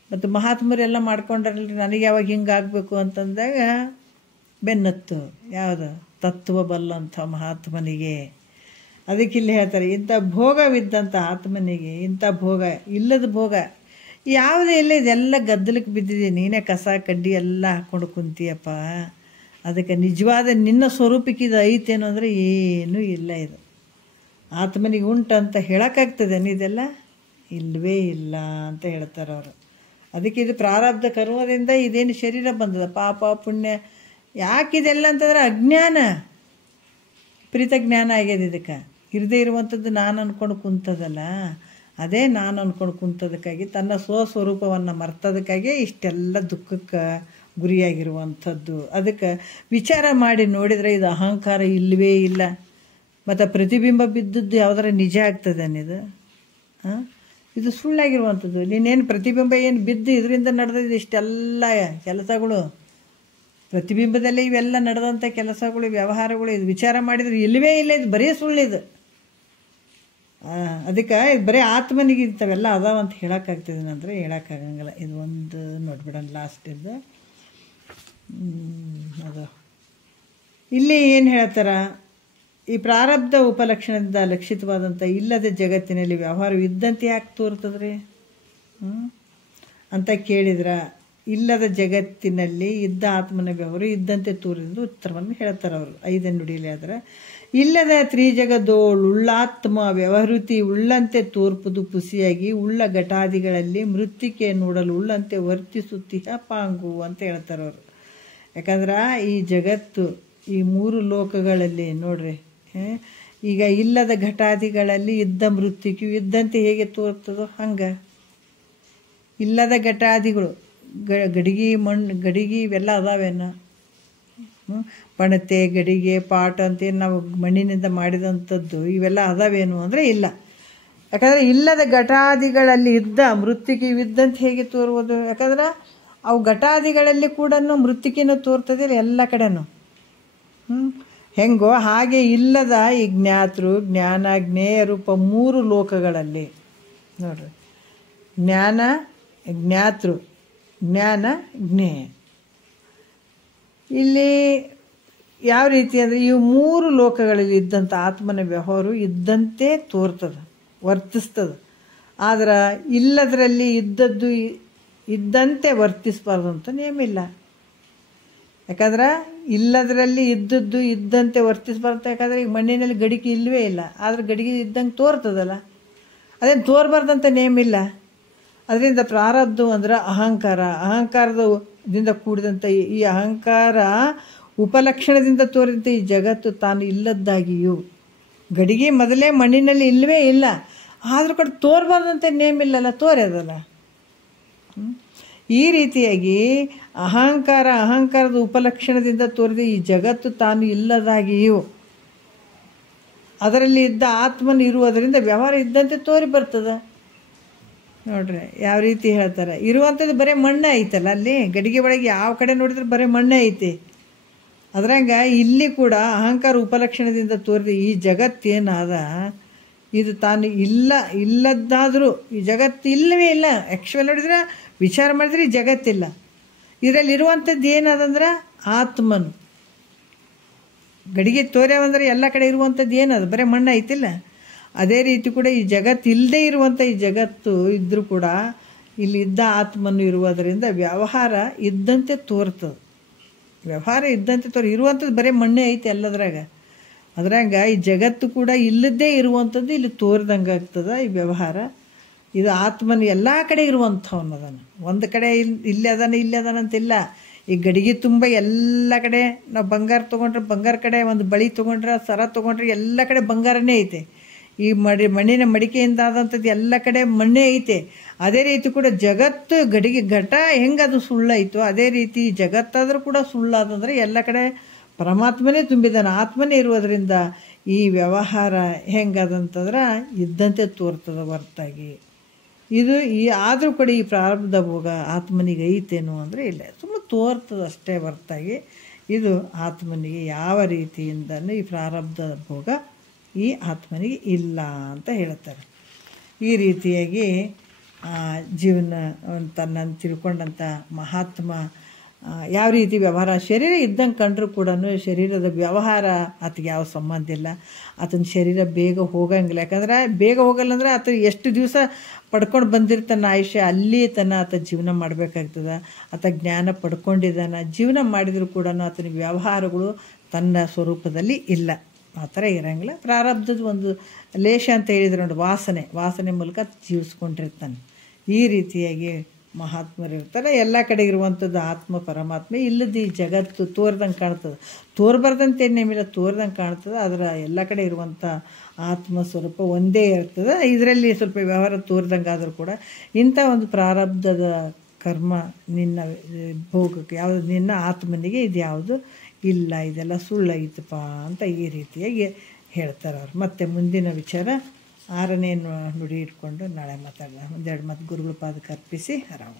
ಮತ್ತು ಮಹಾತ್ಮರೆಲ್ಲ ಮಾಡ್ಕೊಂಡ್ರಲ್ರಿ, ನನಗೆ ಯಾವಾಗ ಹಿಂಗೆ ಆಗಬೇಕು ಅಂತಂದಾಗ ಬೆನ್ನತ್ತು ಯಾವುದು ತತ್ವ ಬಲ್ಲಂಥ ಮಹಾತ್ಮನಿಗೆ. ಅದಕ್ಕೆ ಇಲ್ಲಿ ಹೇಳ್ತಾರೆ, ಇಂಥ ಭೋಗವಿದ್ದಂಥ ಆತ್ಮನಿಗೆ ಇಂಥ ಭೋಗ ಇಲ್ಲದ ಭೋಗ ಯಾವುದೇ ಇಲ್ಲ. ಇದೆಲ್ಲ ಗದ್ದಲಕ್ಕೆ ಬಿದ್ದಿದೆ. ನೀನೇ ಕಸ ಕಡ್ಡಿ ಎಲ್ಲ ಹಾಕ್ಕೊಂಡು ಕುಂತೀಯಪ್ಪ. ಅದಕ್ಕೆ ನಿಜವಾದ ನಿನ್ನ ಸ್ವರೂಪಕ್ಕೆ ಇದು ಐತೇನು ಅಂದರೆ ಏನೂ ಇಲ್ಲ. ಇದು ಆತ್ಮನಿಗೆ ಉಂಟಂತ ಹೇಳೋಕ್ಕಾಗ್ತದೆ ಇದೆಲ್ಲ ಇಲ್ಲವೇ ಇಲ್ಲ ಅಂತ ಹೇಳ್ತಾರೆ ಅವರು. ಅದಕ್ಕೆ ಇದು ಪ್ರಾರಬ್ಧ ಕರ್ಮದಿಂದ ಇದೇನು ಶರೀರ ಬಂದದ, ಪಾಪ ಪುಣ್ಯ. ಯಾಕಿದೆಲ್ಲ ಅಂತಂದ್ರೆ ಅಜ್ಞಾನ, ಪ್ರೀತ ಜ್ಞಾನ ಆಗ್ಯದ. ಇದಕ್ಕೆ ಇರದೇ ಇರುವಂಥದ್ದು ನಾನು ಅಂದ್ಕೊಂಡು ಕುಂತದಲ್ಲ, ಅದೇ ನಾನು ಅಂದ್ಕೊಂಡು ಕುಂತದಕ್ಕಾಗಿ ತನ್ನ ಸ್ವಸ್ವರೂಪವನ್ನು ಮರ್ತದಕ್ಕಾಗಿ ಇಷ್ಟೆಲ್ಲ ದುಃಖಕ್ಕೆ ಗುರಿಯಾಗಿರುವಂಥದ್ದು. ಅದಕ್ಕೆ ವಿಚಾರ ಮಾಡಿ ನೋಡಿದರೆ ಇದು ಅಹಂಕಾರ ಇಲ್ಲವೇ ಇಲ್ಲ. ಮತ್ತು ಪ್ರತಿಬಿಂಬ ಬಿದ್ದದ್ದು ಯಾವುದರ ನಿಜ ಆಗ್ತದೆ ಅನ್ನೋದು ಇದು ಸುಳ್ಳಾಗಿರುವಂಥದ್ದು. ನೀನೇನು ಪ್ರತಿಬಿಂಬ ಏನು ಬಿದ್ದು ಇದರಿಂದ ನಡೆದಿದ್ದು ಇಷ್ಟೆಲ್ಲ ಕೆಲಸಗಳು, ಪ್ರತಿಬಿಂಬದಲ್ಲೇ ಇವೆಲ್ಲ ನಡೆದಂಥ ಕೆಲಸಗಳು, ವ್ಯವಹಾರಗಳು, ಇದು ವಿಚಾರ ಮಾಡಿದರೆ ಇಲ್ಲವೇ ಇಲ್ಲ. ಇದು ಬರೀ ಸುಳ್ಳಿದು. ಅದಕ್ಕೆ ಇದು ಬರೀ ಆತ್ಮನಿಗೆ ಇಂಥವೆಲ್ಲ ಅದಾವಂತ ಹೇಳೋಕ್ಕಾಗ್ತದೆ ಅಂದರೆ ಹೇಳೋಕ್ಕಾಗಂಗಿಲ್ಲ. ಇದು ಒಂದು ನೋಡ್ಬಿಡೋಣ ಲಾಸ್ಟಿದ್ದು. ಅದು ಇಲ್ಲಿ ಏನು ಹೇಳ್ತಾರ, ಈ ಪ್ರಾರಬ್ಧ ಉಪಲಕ್ಷಣದಿಂದ ಲಕ್ಷಿತವಾದಂಥ ಇಲ್ಲದ ಜಗತ್ತಿನಲ್ಲಿ ವ್ಯವಹಾರ ಇದ್ದಂತೆ ಯಾಕೆ ತೋರ್ತದ್ರಿ ಅಂತ ಕೇಳಿದ್ರೆ, ಇಲ್ಲದ ಜಗತ್ತಿನಲ್ಲಿ ಇದ್ದ ಆತ್ಮನ ವ್ಯವಹಾರ ಇದ್ದಂತೆ ತೋರಿದ್ದು ಉತ್ತರವನ್ನು ಹೇಳ್ತಾರೆ ಅವರು. 5ನೇ ನುಡಿಯಲ್ಲಿ ಆದರೆ, ಇಲ್ಲದ ತ್ರಿಜಗದೋಳು ಉಳ್ಳಾತ್ಮ ವ್ಯವಹೃತಿ ಉಳ್ಳಂತೆ ತೋರ್ಪುದು ಪುಸಿಯಾಗಿ ಉಳ್ಳ ಘಟಾದಿಗಳಲ್ಲಿ ಮೃತ್ತಿಕೆ ನೋಡಲು ಉಳ್ಳಂತೆ ವರ್ತಿಸುತ್ತೀಯ ಪಾಂಗು ಅಂತ ಹೇಳ್ತಾರೆ ಅವರು. ಯಾಕಂದ್ರೆ ಈ ಜಗತ್ತು ಈ 3 ಲೋಕಗಳಲ್ಲಿ ನೋಡ್ರಿ, ಈಗ ಇಲ್ಲದ ಘಟಾದಿಗಳಲ್ಲಿ ಇದ್ದ ಮೃತ್ತಿಕೆಯು ಇದ್ದಂತೆ ಹೇಗೆ ತೋರ್ತದೋ ಹಂಗೆ ಇಲ್ಲದ ಘಟಾದಿಗಳು ಗಡಿಗೆ ಮಣ್ಣು ಗಡಿಗೆ ಇವೆಲ್ಲ ಅದಾವೇನು, ಪಣತೆ ಗಡಿಗೆ ಪಾಟ ಅಂತೇನು ನಾವು ಮಣ್ಣಿನಿಂದ ಮಾಡಿದಂಥದ್ದು ಇವೆಲ್ಲ ಅದಾವೇನು ಅಂದರೆ ಇಲ್ಲ. ಯಾಕಂದರೆ ಇಲ್ಲದ ಘಟಾದಿಗಳಲ್ಲಿ ಇದ್ದ ಮೃತ್ತಿಕೆಯು ಇದ್ದಂತೆ ಹೇಗೆ ತೋರುವುದು? ಯಾಕಂದ್ರೆ ಅವು ಘಟಾದಿಗಳಲ್ಲಿ ಕೂಡ ಮೃತ್ತಿಕೆನೂ ತೋರ್ತದೆ ಎಲ್ಲ ಕಡೆನೂ. ಹೆಂಗೋ ಹಾಗೆ ಇಲ್ಲದ ಈ ಜ್ಞಾತೃ ಜ್ಞಾನ ಜ್ಞೇಯ ರೂಪ 3 ಲೋಕಗಳಲ್ಲಿ ನೋಡ್ರಿ, ಜ್ಞಾನ ಜ್ಞಾತೃ ಜ್ಞಾನ ಜ್ಞೇಯ. ಇಲ್ಲಿ ಯಾವ ರೀತಿ ಅಂದರೆ ಈ 3 ಲೋಕಗಳಲ್ಲಿ ಇದ್ದಂಥ ಆತ್ಮನ ವ್ಯವಹಾರ ಇದ್ದಂತೆ ತೋರ್ತದೆ, ವರ್ತಿಸ್ತದೆ. ಆದ್ರೆ ಇಲ್ಲದರಲ್ಲಿ ಇದ್ದದ್ದು ಇದ್ದಂತೆ ವರ್ತಿಸಬಾರ್ದು ಅಂತ ನೇಮಿಲ್ಲ. ಯಾಕಂದ್ರೆ ಇಲ್ಲದರಲ್ಲಿ ಇದ್ದದ್ದು ಇದ್ದಂತೆ ವರ್ತಿಸಬಾರ್ದು. ಯಾಕಂದರೆ ಈಗ ಮಣ್ಣಿನಲ್ಲಿ ಗಡಿಗೆ ಇಲ್ಲವೇ ಇಲ್ಲ, ಆದರೆ ಗಡಿಗೆ ಇದ್ದಂಗೆ ತೋರ್ತದಲ್ಲ, ಅದೇನು ತೋರ್ಬಾರ್ದಂತ ನೇಮಿಲ್ಲ. ಅದರಿಂದ ಪ್ರಾರಬ್ಧ ಅಂದ್ರೆ ಅಹಂಕಾರ, ಅಹಂಕಾರದಿಂದ ಕೂಡಿದಂಥ ಈ ಅಹಂಕಾರ ಉಪಲಕ್ಷಣದಿಂದ ತೋರಿದಂಥ ಈ ಜಗತ್ತು ತಾನು ಇಲ್ಲದ್ದಾಗಿಯೂ ಗಡಿಗೆ ಮೊದಲೇ ಮಣ್ಣಿನಲ್ಲಿ ಇಲ್ಲವೇ ಇಲ್ಲ, ಆದರೂ ಕೂಡ ತೋರ್ಬಾರ್ದಂತ ನೇಮಿಲ್ಲಲ್ಲ, ತೋರ್ಯದಲ್ಲ. ಈ ರೀತಿಯಾಗಿ ಅಹಂಕಾರದ ಉಪಲಕ್ಷಣದಿಂದ ತೋರಿದ ಈ ಜಗತ್ತು ತಾನು ಇಲ್ಲದಾಗಿಯೂ ಅದರಲ್ಲಿ ಇದ್ದ ಆತ್ಮನು ಇರುವುದರಿಂದ ವ್ಯವಹಾರ ಇದ್ದಂತೆ ತೋರಿ ಬರ್ತದೆ. ನೋಡ್ರಿ ಯಾವ ರೀತಿ ಹೇಳ್ತಾರೆ, ಇರುವಂಥದ್ದು ಬರೀ ಮಣ್ಣೆ ಐತಲ್ಲ, ಅಲ್ಲಿ ಗಡಿಗೆ ಒಳಗೆ ಯಾವ ಕಡೆ ನೋಡಿದ್ರೆ ಬರೀ ಮಣ್ಣೆ ಐತಿ. ಅದ್ರಂಗೆ ಇಲ್ಲಿ ಕೂಡ ಅಹಂಕಾರ ಉಪಲಕ್ಷಣದಿಂದ ತೋರಿದ ಈ ಜಗತ್ತೇನಾದ ಇದು ತಾನು ಇಲ್ಲದ್ದಾದರೂ ಈ ಜಗತ್ತು ಇಲ್ಲವೇ ಇಲ್ಲ. ಆ್ಯಕ್ಚುಲಿ ನೋಡಿದ್ರೆ ವಿಚಾರ ಮಾಡಿದ್ರೆ ಈ ಜಗತ್ತಿಲ್ಲ. ಇದರಲ್ಲಿ ಇರುವಂಥದ್ದು ಏನದಂದ್ರೆ ಆತ್ಮನು. ಗಡಿಗೆ ತೋರ್ಯಾವಂದ್ರೆ ಎಲ್ಲ ಕಡೆ ಇರುವಂಥದ್ದು ಏನದು, ಬರೀ ಮಣ್ಣು ಐತಿಲ್ಲ. ಅದೇ ರೀತಿ ಕೂಡ ಈ ಜಗತ್ತು ಇಲ್ಲದೆ ಇರುವಂಥ ಈ ಜಗತ್ತು ಇದ್ದರೂ ಕೂಡ ಇಲ್ಲಿ ಇದ್ದ ಆತ್ಮನು ಇರುವುದರಿಂದ ವ್ಯವಹಾರ ಇದ್ದಂತೆ ತೋರ್ತದೆ. ವ್ಯವಹಾರ ಇದ್ದಂತೆ ಇರುವಂಥದ್ದು ಬರೀ ಮಣ್ಣೇ ಐತೆ ಎಲ್ಲದ್ರಾಗ. ಅದ್ರಾಗ ಈ ಜಗತ್ತು ಕೂಡ ಇಲ್ಲದೇ ಇರುವಂಥದ್ದು ಇಲ್ಲಿ ತೋರಿದಂಗೆ ಆಗ್ತದೆ ಈ ವ್ಯವಹಾರ. ಇದು ಆತ್ಮನ ಎಲ್ಲ ಕಡೆ ಇರುವಂಥವನು ಅದನ್ನು. ಒಂದು ಕಡೆ ಇಲ್ಲಿ ಅದಾನ ಅಂತಿಲ್ಲ. ಈ ಗಡಿಗೆ ತುಂಬ ಎಲ್ಲ ಕಡೆ ನಾವು ಬಂಗಾರ ತೊಗೊಂಡ್ರೆ ಬಂಗಾರ ಕಡೆ ಒಂದು ಬಳಿ ತೊಗೊಂಡ್ರೆ ಸರ ತೊಗೊಂಡ್ರೆ ಎಲ್ಲ ಕಡೆ ಬಂಗಾರನೇ ಐತೆ. ಈ ಮಣ್ಣಿನ ಮಡಿಕೆಯಿಂದ ಆದಂಥದ್ದು ಎಲ್ಲ ಕಡೆ ಮಣ್ಣೇ ಐತೆ. ಅದೇ ರೀತಿ ಕೂಡ ಜಗತ್ತು ಘಟ ಹೆಂಗೆ ಅದು ಸುಳ್ಳಾಯಿತು, ಅದೇ ರೀತಿ ಜಗತ್ತಾದರೂ ಕೂಡ ಸುಳ್ಳಾದಂದ್ರೆ ಎಲ್ಲ ಕಡೆ ಪರಮಾತ್ಮನೇ ತುಂಬಿದ್ದಾನೆ, ಆತ್ಮನೇ ಇರುವುದರಿಂದ ಈ ವ್ಯವಹಾರ ಹೆಂಗದಂತಂದ್ರೆ ಇದ್ದಂತೆ ತೋರ್ತದ ಹೊರತಾಗಿ ಇದು ಆದರೂ ಕೂಡ ಈ ಪ್ರಾರಬ್ಧ ಭೋಗ ಆತ್ಮನಿಗೆ ಐತೇನೋ ಅಂದರೆ ಇಲ್ಲ, ಸುಮ್ಮನೆ ತೋರ್ತದ ಅಷ್ಟೇ ಹೊರತಾಗಿ ಇದು ಆತ್ಮನಿಗೆ ಯಾವ ರೀತಿಯಿಂದಲೂ ಈ ಪ್ರಾರಬ್ಧ ಭೋಗ ಈ ಆತ್ಮನಿಗೆ ಇಲ್ಲ ಅಂತ ಹೇಳ್ತಾರೆ. ಈ ರೀತಿಯಾಗಿ ಜೀವನ ತನ್ನನ್ನು ತಿಳ್ಕೊಂಡಂಥ ಮಹಾತ್ಮ ಯಾವ ರೀತಿ ವ್ಯವಹಾರ ಶರೀರ ಇದ್ದಂಗೆ ಕಂಡ್ರೂ ಕೂಡ ಶರೀರದ ವ್ಯವಹಾರ ಆತಗೆ ಯಾವ ಸಂಬಂಧ ಇಲ್ಲ. ಆತನ ಶರೀರ ಬೇಗ ಹೋಗಂಗಿಲ್ಲ, ಯಾಕಂದ್ರೆ ಬೇಗ ಹೋಗಲ್ಲ ಅಂದರೆ ಆತ ಎಷ್ಟು ದಿವಸ ಪಡ್ಕೊಂಡು ಬಂದಿರ್ತಾನೆ ಆಯುಷ್ಯ, ಅಲ್ಲಿ ಆತ ಜೀವನ ಮಾಡಬೇಕಾಗ್ತದೆ. ಆತ ಜ್ಞಾನ ಪಡ್ಕೊಂಡಿದ್ದಾನೆ, ಜೀವನ ಮಾಡಿದರೂ ಕೂಡ ಆತನ ವ್ಯವಹಾರಗಳು ತನ್ನ ಸ್ವರೂಪದಲ್ಲಿ ಇಲ್ಲ, ಆ ಥರ ಇರೋಂಗಿಲ್ಲ. ಪ್ರಾರಬ್ಧದ ಒಂದು ಲೇಷ ಅಂತ ಹೇಳಿದ್ರೆ ನೋಡಿ, ವಾಸನೆ ಮೂಲಕ ಜೀವಿಸ್ಕೊಂಡಿರ್ತಾನೆ. ಈ ರೀತಿಯಾಗಿ ಮಹಾತ್ಮರು ಇರ್ತಾರೆ. ಎಲ್ಲ ಕಡೆ ಇರುವಂಥದ್ದು ಆತ್ಮ ಪರಮಾತ್ಮ, ಇಲ್ಲದ ಈ ಜಗತ್ತು ತೋರ್ದಂಗೆ ಕಾಣ್ತದೆ, ತೋರ್ಬಾರ್ದಂತೆ ಏನೇಮಿಲ್ಲ, ತೋರ್ದಂಗೆ ಕಾಣ್ತದೆ. ಅದರ ಎಲ್ಲ ಕಡೆ ಇರುವಂಥ ಆತ್ಮ ಸ್ವರೂಪ ಒಂದೇ ಇರ್ತದೆ. ಇದರಲ್ಲಿ ಸ್ವಲ್ಪ ವ್ಯವಹಾರ ತೋರ್ದಂಗೆ ಆದರೂ ಕೂಡ ಇಂಥ ಒಂದು ಪ್ರಾರಬ್ಧದ ಕರ್ಮ ನಿನ್ನ ಭೋಗಕ್ಕೆ ಯಾವುದು ನಿನ್ನ ಆತ್ಮನಿಗೆ ಇದು ಯಾವುದು ಇಲ್ಲ, ಇದೆಲ್ಲ ಸುಳ್ಳೈತಪ್ಪ ಅಂತ ಈ ರೀತಿಯಾಗಿ ಹೇಳ್ತಾರೆ ಅವ್ರು. ಮತ್ತು ಮುಂದಿನ ವಿಚಾರ 6ನೇ ನುಡಿ ಇಟ್ಕೊಂಡು ನಾಳೆ ಮಾತಾಡೋಣ. ಒಂದೆರಡು ಮತ್ತು ಗುರುಗಳ ಪಾದಕ್ಕೆ ಅರ್ಪಿಸಿ ಆರಾಮ.